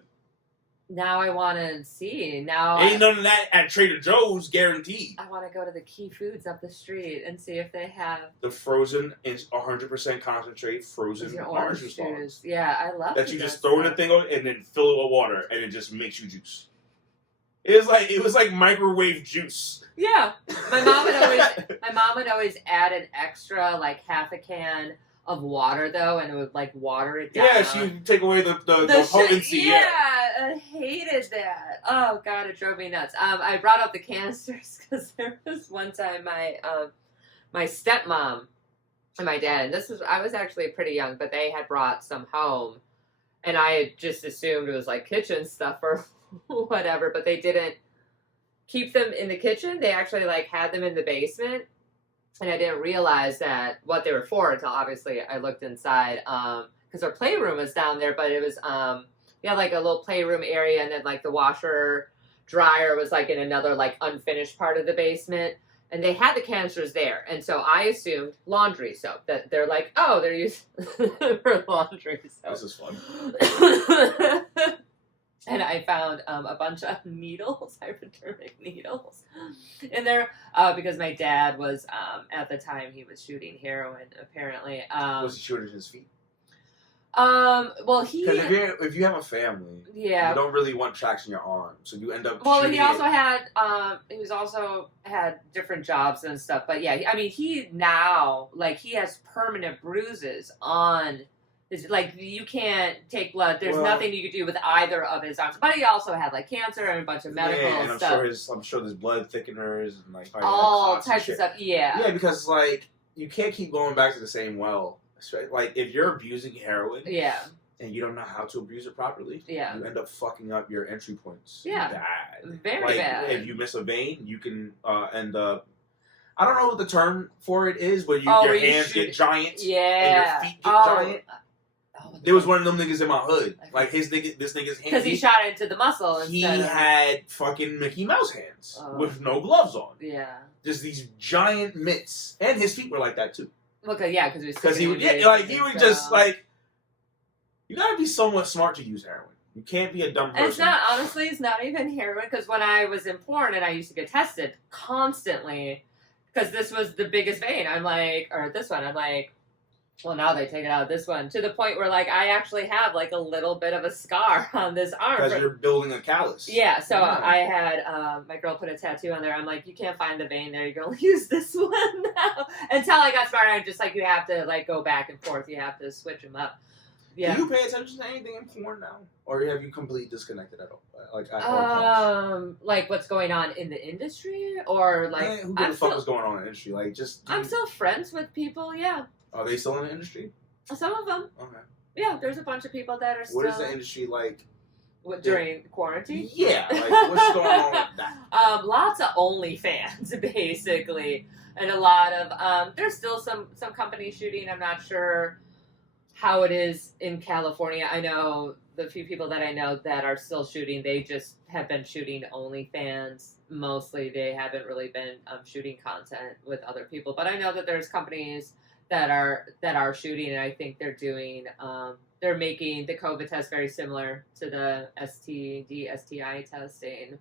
Now I want to see. Ain't none of that at Trader Joe's, guaranteed. I want to go to the Key Foods up the street and see if they have the frozen is 100% concentrate frozen orange juice logs. Yeah, I love that. You just throw in the thing and then fill it with water, and it just makes you juice. It was like microwave juice. Yeah, my mom would always add an extra, like, half a can of water, though, and it would, like, water it down. Yeah, she would take away the potency. Yeah, I hated that. Oh god, it drove me nuts. I brought up the canisters because there was one time my stepmom and my dad, and I was actually pretty young, but they had brought some home, and I had just assumed it was, like, kitchen stuff or whatever, but they didn't keep them in the kitchen. They actually, like, had them in the basement. And I didn't realize that what they were for until obviously I looked inside. Because our playroom was down there, but it was, like a little playroom area, and then, like, the washer dryer was, like, in another, like, unfinished part of the basement. And they had the canisters there. And so I assumed laundry soap. That they're like, oh, they're used for laundry soap. This is fun. And I found a bunch of needles, hypodermic needles, in there because my dad was, at the time, he was shooting heroin, apparently. Was he shooting his feet? Well, because if you have a family, you don't really want tracks in your arm, so you end up. Well, he also had different jobs and stuff, but yeah, I mean, he now, like, he has permanent bruises on. Like, you can't take blood. There's nothing you could do with either of his arms. But he also had, like, cancer and a bunch of medical and stuff. I'm sure there's blood thickeners and, like, all types of stuff. Yeah. Yeah, because, like, you can't keep going back to the same well. Like, if you're abusing heroin, and you don't know how to abuse it properly, you end up fucking up your entry points. Yeah. Bad. Very bad. If you miss a vein, you can end up. I don't know what the term for it is, but your hands get giant, and your feet get giant. There was one of them niggas in my hood. Like, this nigga's hands. Because he shot into the muscle. He had fucking Mickey Mouse hands with no gloves on. Yeah. Just these giant mitts. And his feet were like that, too. Because he would just, like, you gotta be somewhat smart to use heroin. You can't be a dumb person. And it's not even heroin, because when I was in porn and I used to get tested constantly, because this was the biggest vein, I'm like, Well, now they take it out of this one to the point where, like, I actually have like a little bit of a scar on this arm Because you're building a callus. Yeah, so I had my girl put a tattoo on there. I'm like, you can't find the vein there. You can only use this one now. Until I got smarter, I'm just like, you have to like go back and forth. You have to switch them up. Yeah. Do you pay attention to anything in porn now, or have you completely disconnected at all? Like, like what's going on in the industry, or like who gives a fuck what's going on in the industry? Like, I'm still friends with people. Yeah. Are they still in the industry? Some of them. Okay. Yeah, there's a bunch of people that are still. What is the industry like? During quarantine? Yeah, like what's going on with that? Lots of OnlyFans, basically, and a lot of there's still some companies shooting. I'm not sure how it is in California. I know the few people that I know that are still shooting. They just have been shooting OnlyFans mostly. They haven't really been shooting content with other people. But I know that there's companies that are shooting, and I think they're doing. They're making the COVID test very similar to the STI testing,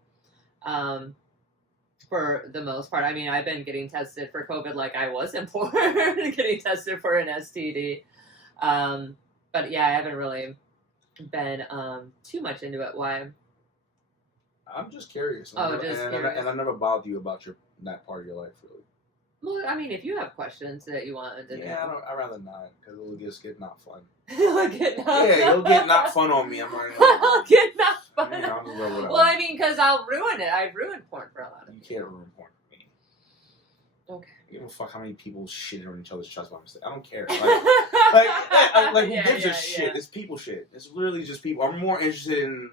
for the most part. I mean, I've been getting tested for COVID like I was in porn, getting tested for an STD. But yeah, I haven't really been too much into it. Why? I'm just curious. Curious. And I never bothered you about that part of your life, really. Well, I mean, if you have questions that you want to know. I'd rather not, because it'll just get not fun. It'll get not fun on me. I'm like, I'll get not fun. Yeah, well, I mean, because I'll ruin it. I've ruined porn for a lot of people. You can't ruin porn for me. Okay. I don't give a fuck how many people shit on each other's chest by mistake. I don't care. Like who gives a shit? It's people shit. It's literally just people. I'm more interested in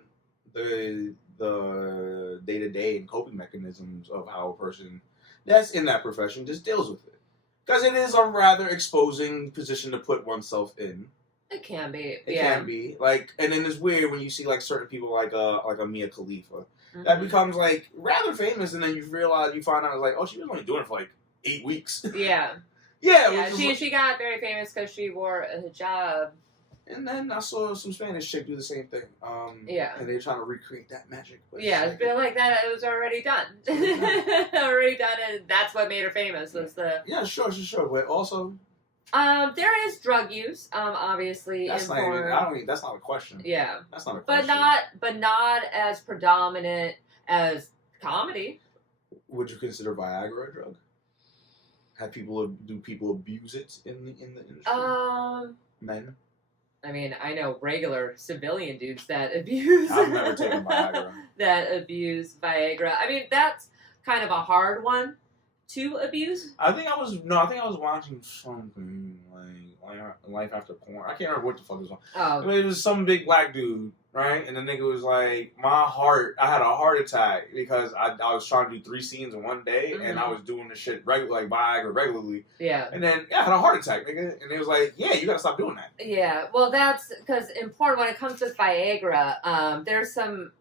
the day-to-day and coping mechanisms of how a person that's in that profession just deals with it. Because it is a rather exposing position to put oneself in. It can be. It can be. Like, and then it's weird when you see like certain people like a Mia Khalifa. Mm-hmm. That becomes like rather famous, and then you find out it's like, oh, she was only doing it for like 8 weeks. Yeah. Yeah. She got very famous because she wore a hijab. And then I saw some Spanish chick do the same thing. And they're trying to recreate that magic. Yeah, it's been like that. It was already done. Already done, and that's what made her famous. Was the sure. But also, there is drug use. Obviously, that's in not porn. even. That's not a question. Yeah, that's not a question. But not as predominant as comedy. Would you consider Viagra a drug? Do people abuse it in the industry? Men. I mean, I know regular civilian dudes that abuse. I've never taken Viagra. That abuse Viagra. I mean, that's kind of a hard one to abuse. I think I was watching something like Life After Porn. I can't remember what the fuck it was on. Oh. I mean, it was some big black dude, right? And the nigga was like, I had a heart attack because I was trying to do 3 scenes in one day, and I was doing the shit like Viagra regularly. Yeah. And then, I had a heart attack, nigga. And it was like, yeah, you gotta stop doing that. Yeah. Well, that's because in porn, when it comes to Viagra, there's some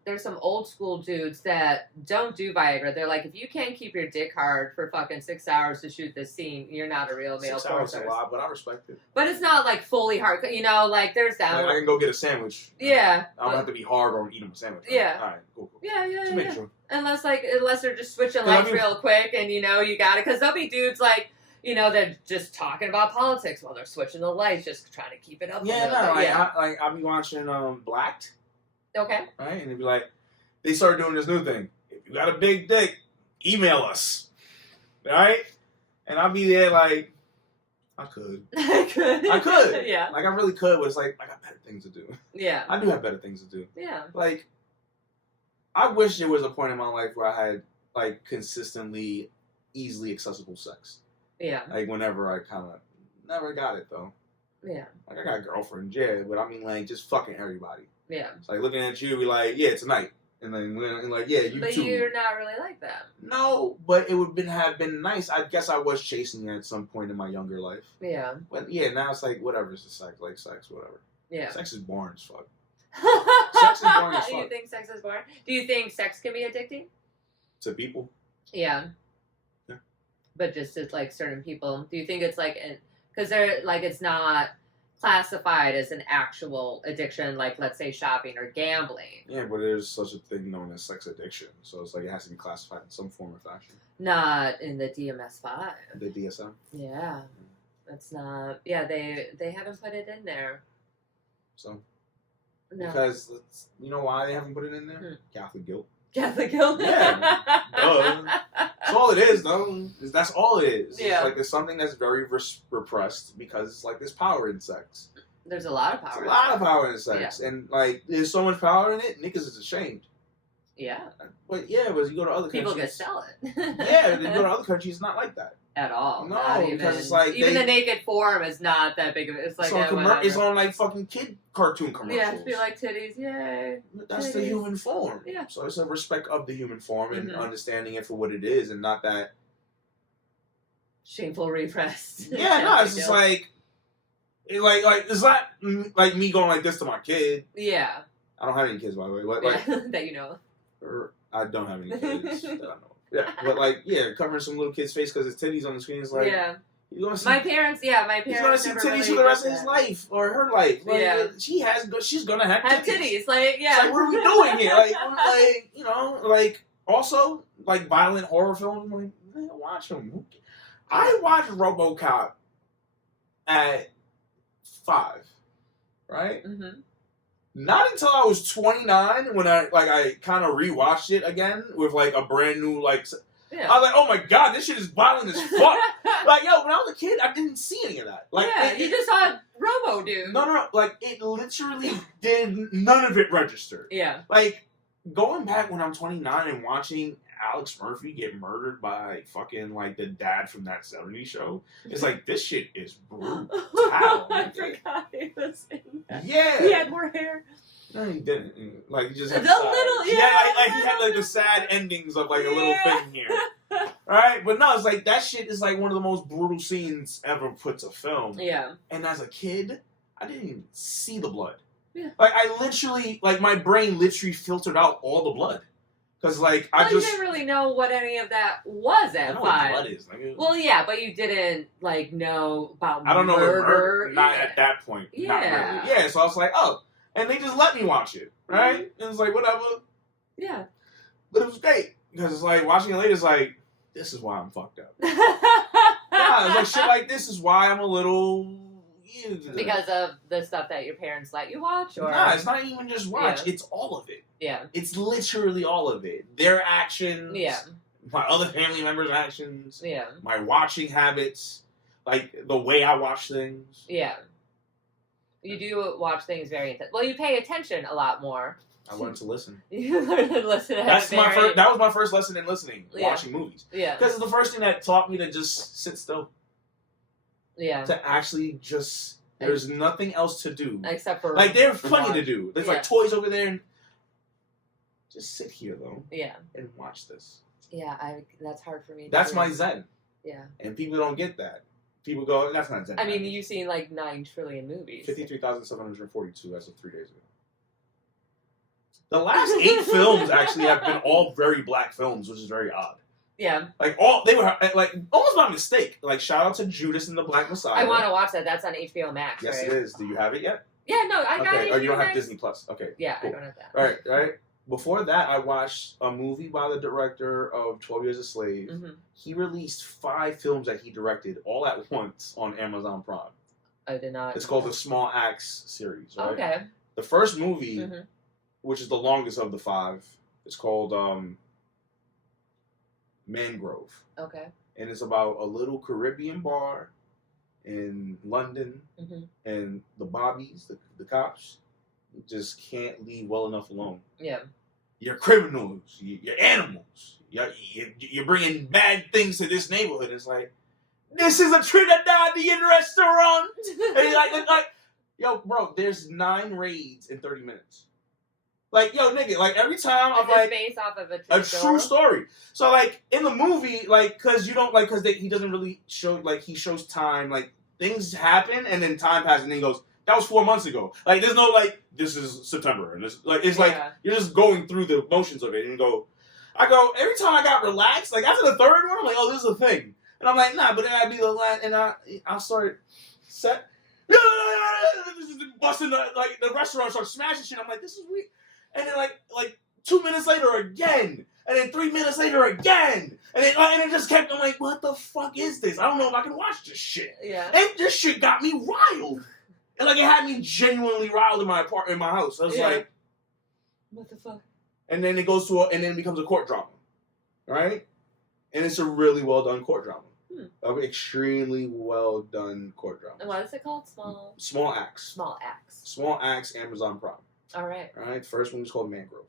old school dudes that don't do Viagra. They're like, if you can't keep your dick hard for fucking 6 hours to shoot this scene, you're not a real male. 6 hours is a lot, but I respect it. But it's not like fully hard, like there's that. Like, I can go get a sandwich. Yeah. I don't have to be hard on eating a sandwich. Yeah. All right, cool. Yeah. Just make sure. Unless they're just switching lights real quick, and you got it, because there'll be dudes like, they're just talking about politics while they're switching the lights, just trying to keep it up. I'll be watching Blacked. Okay. Right, and they'd be like, they started doing this new thing. If you got a big dick, email us. Right, and I'll be there like. I could. Yeah. Like, I really could, but it's like, I got better things to do. Yeah. I do have better things to do. Yeah. Like, I wish there was a point in my life where I had, like, consistently, easily accessible sex. Yeah. Like, whenever I kind of never got it, though. Yeah. Like, I got girlfriends, yeah, but I mean, like, just fucking everybody. Yeah. It's like, looking at you, be like, yeah, tonight. And then, like, yeah, you but too. But you're not really like that. No, but it would have been nice. I guess I was chasing it at some point in my younger life. Yeah. But yeah, now it's like, whatever, it's just sex, whatever. Yeah. Sex is boring as fuck. Sex is boring as fuck. You think sex is boring? Do you think sex can be addicting? To people? Yeah. Yeah. But just to, like, certain people. Do you think it's like, because they're, like, it's not classified as an actual addiction, like, let's say, shopping or gambling. Yeah, but there's such a thing known as sex addiction. So it's like it has to be classified in some form or fashion. Not in the DMS-5. The DSM? Yeah. It's not. Yeah, they haven't put it in there. So. No. Because you know why they haven't put it in there? Catholic guilt. Catholic guilt. Yeah. Duh. That's all it is, though. That's all it is. Yeah. It's like it's something that's very repressed because it's like there's power in sex. There's a lot of power. There's a lot of power in sex, and like there's so much power in it. Niggas is ashamed. Yeah. But you go to other countries. People can sell it. Yeah, they go to other countries. It's not like that. At all. No, because it's like even the naked form is not that big of it. It's like it's on like fucking kid cartoon commercials. Yeah, to be like titties, yay. That's titties. the human form. Yeah. So it's a respect of the human form and understanding it for what it is, and not that shameful repressed. Yeah, no, it's just like it's not like me going like this to my kid. Yeah. I don't have any kids, by the way, but that you know. Or I don't have any kids that I know. Yeah, but covering some little kid's face because his titties on the screen is like, yeah. He's gonna see, my parents. He's gonna see titties for the rest of his life or her life. Like, she's gonna have titties. Like, yeah. It's like, what are we doing here? Also violent horror films. Like, man, watch them. I watched RoboCop at 5, right? Mm-hmm. Not until I was 29 when I kind of rewatched it again with a brand new Yeah. I was like, oh my god, this shit is violent as fuck. When I was a kid, I didn't see any of that. You just saw Robo Dude. No. It literally did none of it register. Yeah. Going back when I'm 29 and watching Alex Murphy get murdered by fucking the dad from that 70s show, it's like, this shit is brutal. I forgot he was in that. Yeah. He had more hair. No, he didn't. He just had the little, he had the sad endings of a little thing here. Right? But no, it's that shit is one of the most brutal scenes ever put to film. Yeah. And as a kid, I didn't even see the blood. Yeah. I literally, my brain literally filtered out all the blood. Because, you didn't really know what any of that was at 5. What blood is. Well, yeah, but you didn't, know about murder. I don't know what murder. Not at that point. Yeah. Not really. Yeah, so I was like, oh. And they just let me watch it, right? Mm-hmm. And it's whatever. Yeah. But it was great. Because it's watching it later, it's this is why I'm fucked up. Yeah, it's shit like this is why I'm a little... Because of the stuff that your parents let you watch? Or? Nah, it's not even just watch. Yeah. It's all of it. Yeah. It's literally all of it. Their actions. Yeah. My other family members' actions. Yeah. My watching habits. The way I watch things. Yeah. You do watch things very intense. Well, you pay attention a lot more. I learned to listen. You learn to listen. That was my first lesson in listening, watching movies. Yeah. Because it's the first thing that taught me to just sit still. Yeah. To actually just... There's nothing else to do. Except for... there's plenty to do. There's toys over there. And just sit here, though. Yeah. And watch this. Yeah, that's hard for me. That's my zen. Yeah. And people don't get that. People go, that's not zen. I mean, you've seen 9 trillion movies. 53,742 as of 3 days ago. The last 8 films actually have been all very black films, which is very odd. Yeah. They were almost by mistake. Shout out to Judas and the Black Messiah. I want to watch that. That's on HBO Max. Yes, right? it is. Do you have it yet? Yeah, no, I got it. Or you don't have Disney Plus. Okay. Yeah, cool. I don't have that. Right. Before that, I watched a movie by the director of 12 Years a Slave. Mm-hmm. He released 5 films that he directed all at once on Amazon Prime. I did not. It's called the Small Axe series. Right? Okay. The first movie, which is the longest of the 5, is called Mangrove. Okay. And it's about a little Caribbean bar in London, and the Bobbies, the cops, just can't leave well enough alone. Yeah. You're criminals. You're animals. You're bringing bad things to this neighborhood. It's this is a Trinidadian restaurant. And you're yo, bro, there's 9 raids in 30 minutes. Yo, nigga, every time I'm based off of a true story. So, in the movie, because you don't, because he doesn't really show, he shows time, things happen, and then time passes, and then he goes, that was 4 months ago. There's no, this is September, and this, it's you're just going through the motions of it, and I go, every time I got relaxed, after the 3rd one, I'm oh, this is a thing. And I'm nah, but then I'd be the line, and I'll start set, busting the restaurant, start smashing shit. I'm this is weird. And then 2 minutes later again. And then 3 minutes later again. And it just kept, I'm like, what the fuck is this? I don't know if I can watch this shit. Yeah. And this shit got me riled. And like, it had me genuinely riled in my house. I was like, what the fuck? And then it goes and then it becomes a court drama. Right? And it's a really well done court drama. An extremely well done court drama. And what is it called? Small Acts. Small Acts. Small Acts, Amazon Prime. All right. The first one was called Mangrove.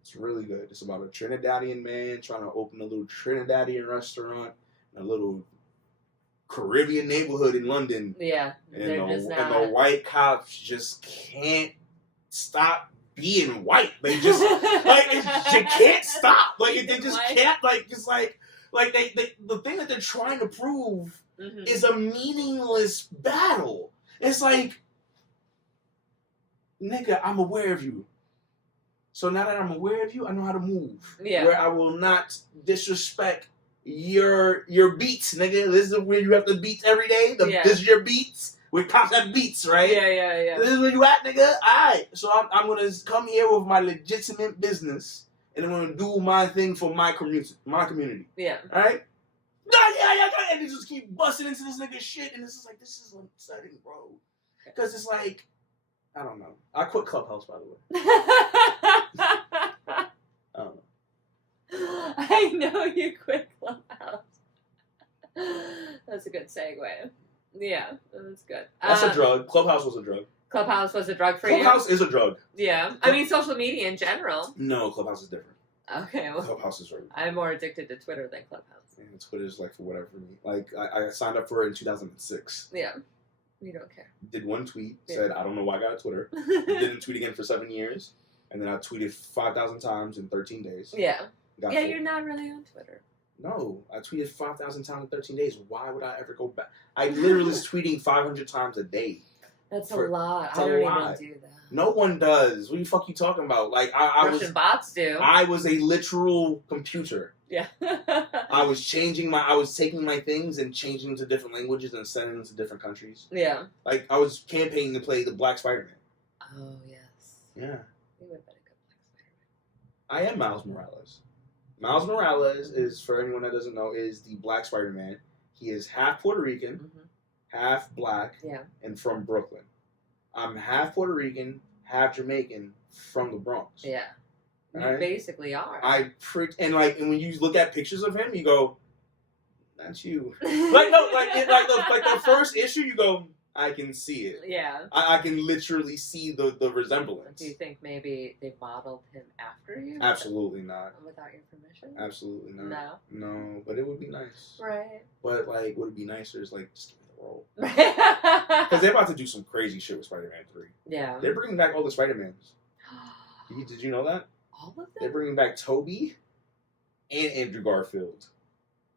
It's really good. It's about a Trinidadian man trying to open a little Trinidadian restaurant in a little Caribbean neighborhood in London. Yeah. And the white cops just can't stop being white. They just they can't stop. Like they just can't. Like it's like the thing that they're trying to prove is a meaningless battle. It's like, nigga, I'm aware of you. So now that I'm aware of you, I know how to move. Yeah. Where I will not disrespect your beats, nigga. This is where you have the beats every day. This is your beats. We cops have beats, right? Yeah. This is where you at, nigga. Alright. So I'm gonna come here with my legitimate business and I'm gonna do my thing for my community. Yeah. Alright? Yeah. And they just keep busting into this nigga shit, and it's just like, this is upsetting, bro. Because it's like, I don't know. I quit Clubhouse, by the way. I don't know. I know you quit Clubhouse. That's a good segue. Yeah, that's good. That's a drug. Clubhouse was a drug. Clubhouse was a drug for you? Clubhouse is a drug. Yeah. I mean, social media in general. No, Clubhouse is different. Okay. Well, Clubhouse is right. I'm more addicted to Twitter than Clubhouse. And Twitter's like for whatever for me. Like I signed up for it in 2006. Yeah. You don't care. Did one tweet, said I don't know why I got a Twitter. Didn't tweet again for 7 years, and then I tweeted 5,000 times in 13 days. Yeah. You're not really on Twitter. No, I tweeted 5,000 times in 13 days. Why would I ever go back? I literally was tweeting 500 times a day. That's a lot. I don't even do that. No one does. What the fuck you talking about? Like Russian bots do. I was a literal computer. Yeah. I was taking my things and changing them to different languages and sending them to different countries. Yeah. Like I was campaigning to play the Black Spider-Man. Oh yes. Yeah. You would better go Black Spider-Man. I am Miles Morales. Miles Morales is, for anyone that doesn't know, is the Black Spider-Man. He is half Puerto Rican, half black, and from Brooklyn. I'm half Puerto Rican, half Jamaican, from the Bronx. Yeah. You basically are. And when you look at pictures of him, you go, "That's you." the first issue, you go, "I can see it." Yeah. I can literally see the resemblance. Do you think maybe they modeled him after you? Absolutely not. Without your permission? Absolutely not. No. No, but it would be nice. Right. But like, would it be nicer? Is like, just give me the role. Because they're about to do some crazy shit with Spider-Man 3. Yeah. They're bringing back all the Spider-Mans. Did you know that? All of them? They're bringing back Tobey and Andrew Garfield.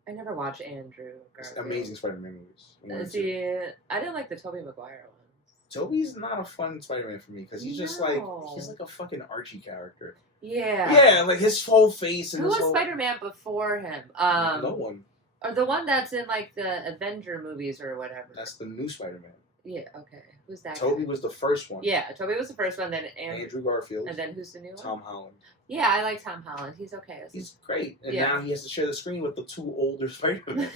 I never watched Andrew Garfield. Amazing Spider-Man movies. I didn't like the Tobey Maguire ones. Tobey's not a fun Spider-Man for me because he's just like, he's like a fucking Archie character. Yeah. Yeah, like his whole face and Who was Spider-Man before him? No one. Or the one that's in like the Avenger movies or whatever. That's the new Spider-Man. Yeah, okay. Who's that Tobey was the first one. Yeah, Tobey was the first one, then Andrew Garfield. And then who's the new one? Tom Holland. Yeah, I like Tom Holland. He's okay. He's great. And now he has to share the screen with the two older Spider-Man.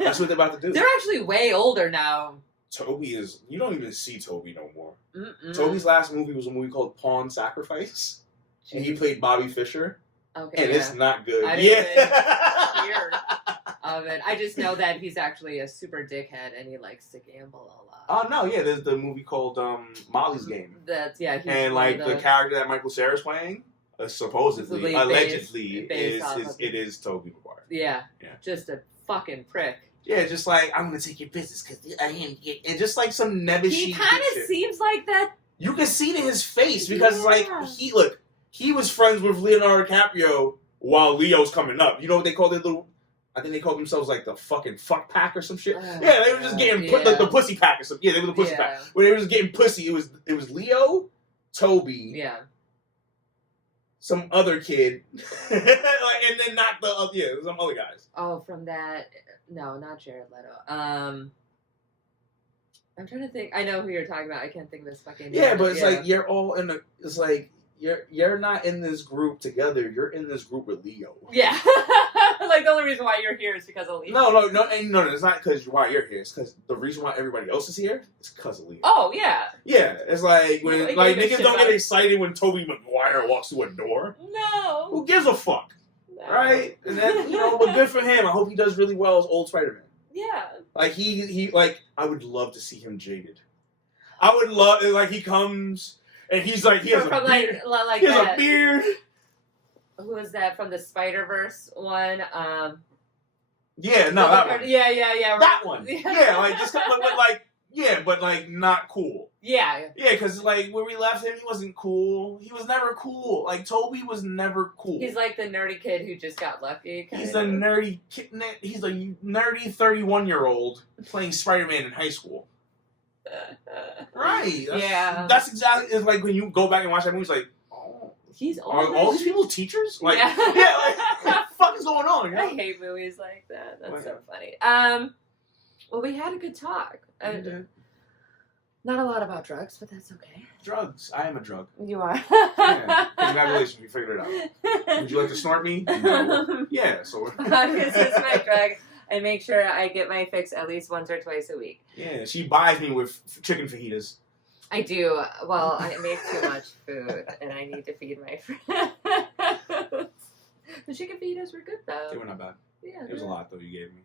That's what they're about to do. They're actually way older now. Tobey is... You don't even see Tobey no more. Mm-mm. Tobey's last movie was a movie called Pawn Sacrifice. Jeez. And he played Bobby Fischer. Okay, and it's not good. I didn't even hear of it. I just know that he's actually a super dickhead and he likes to gamble a lot. Oh, no, yeah. There's the movie called Molly's Game. He's and like the character that Michael Cera's playing, supposedly, allegedly, it is Tobey Maguire. Yeah. Just a fucking prick. Yeah, just like, I'm going to take your business because I am... And just like some nebbishy He kind of seems like that. You can see it in his face because he was friends with Leonardo DiCaprio while Leo's coming up. You know what they call their little... I think they called themselves like the fucking fuck pack or some shit. Yeah, they were just getting the pussy pack or something. Yeah, they were the pussy pack. When they were just getting pussy, it was Leo, Tobey, some other kid, and then not the some other guys. Oh, from that? No, not Jared Leto. I'm trying to think. I know who you're talking about. I can't think of his fucking name. Yeah, but it's like you're all in the. It's like you're not in this group together. You're in this group with Leo. Yeah. like the only reason why you're here is because of Lee. No, it's not because why you're here. It's because the reason why everybody else is here is because of Lee. Oh yeah. Yeah, it's like when Like niggas don't get excited when Tobey Maguire walks through a door. No. Who gives a fuck, No. right? And then but good for him. I hope he does really well as old Spider-Man. Yeah. Like he I would love to see him jaded. I would love he comes and he's like he has a beard. He has a beard. Who is that from the Spider-Verse one? Yeah, no, that one. Yeah. That one. Yeah, like just but not cool. Yeah. Yeah, because when we left him, he wasn't cool. He was never cool. Like Tobey was never cool. He's like the nerdy kid who just got lucky. He's a nerdy kid. He's a nerdy 31-year-old playing Spider-Man in high school. Right. That's exactly. It's like when you go back and watch that movie. It's like, oh, he's old. Are all these people teachers? Like, yeah. What the fuck is going on? I hate movies like that. That's so funny. Well, we had a good talk. Not a lot about drugs, but that's okay. Drugs. I am a drug. You are. Yeah. Congratulations, we figured it out. Would you like to snort me? No. Yeah. So. This is my drug. I make sure I get my fix at least once or twice a week. Yeah, she buys me with chicken fajitas. I do. Well, I make too much food, and I need to feed my friends. The chicken fajitas were good, though. They were not bad. Yeah. It was a lot, though, you gave me.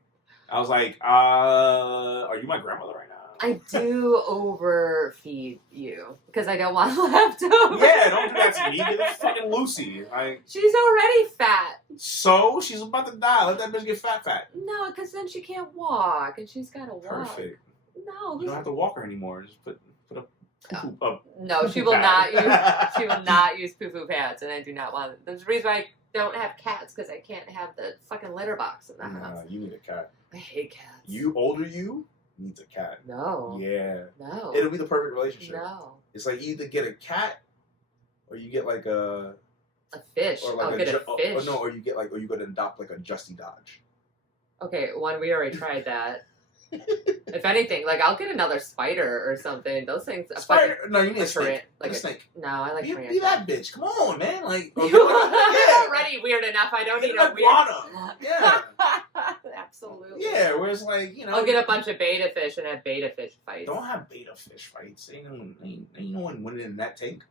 I was like, are you my grandmother right now? I do overfeed you, because I don't want leftovers. Yeah, don't do that to me. Get fucking Lucy. She's already fat. So? She's about to die. Let that bitch get fat. No, because then she can't walk, and she's got to walk. Perfect. No. You don't have to walk her anymore. Just put a poo-poo up. No, she will not use. She will not use poo-poo pads, and I do not want it. There's a reason why I don't have cats, because I can't have the fucking litter box in the house. You need a cat. I hate cats. Older you needs a cat. No. Yeah. No. It'll be the perfect relationship. No. It's like you either get a cat, or you get like a fish. Or like I'll get a fish. Or you get or you go to adopt like a Justy Dodge. Okay, we already tried that. If anything, I'll get another spider or something. Those things. Spider? No, you need a snake. Like a snake. No, I like be tarantulas. that bitch. Come on, man. You're already weird enough. I don't need a weird. Yeah. Absolutely. Yeah, where it's I'll get a bunch of beta fish and have beta fish fights. Don't have beta fish fights. Ain't no one winning in that tank.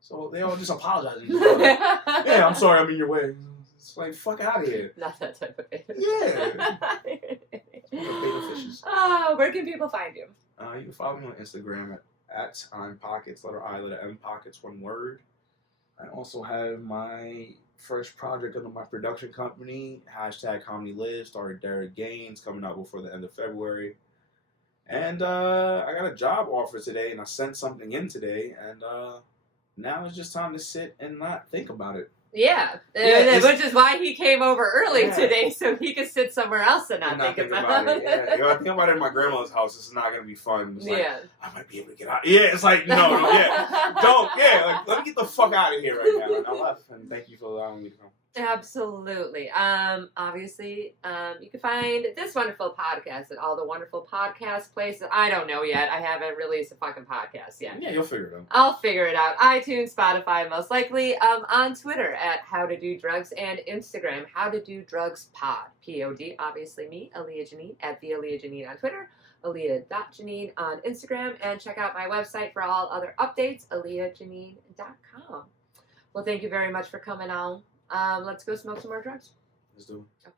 So they all just apologize. Yeah, I'm sorry, I'm in your way. It's like, fuck out of here. Not that type of beta. Yeah. Beta fishes. Where can people find you? You can follow me on Instagram at I'm Pockets, letter I, letter M Pockets, one word. I also have my first project under my production company, #ComedyLive, starred Derek Gaines, coming out before the end of February. And I got a job offer today, and I sent something in today, and now it's just time to sit and not think about it. Yeah, which is why he came over early today, so he could sit somewhere else and not think about it. Yeah, I think about it in my grandmother's house. This is not going to be fun. It's I might be able to get out. Yeah, it's like, no, don't. Yeah, let me get the fuck out of here right now. And I left, and thank you for allowing me to come. Absolutely. Obviously, you can find this wonderful podcast at all the wonderful podcast places. I don't know yet. I haven't released a fucking podcast yet. Yeah, you'll figure it out. I'll figure it out. iTunes, Spotify, most likely. On Twitter at How to Do Drugs, and Instagram, How to Do Drugs Pod. Pod, obviously me, Alia Janine, at the Alia Janine on Twitter, Alia.Janine on Instagram, and check out my website for all other updates, aliajanine.com. Well, thank you very much for coming on. Let's go smoke some more drugs. Let's do it. Okay.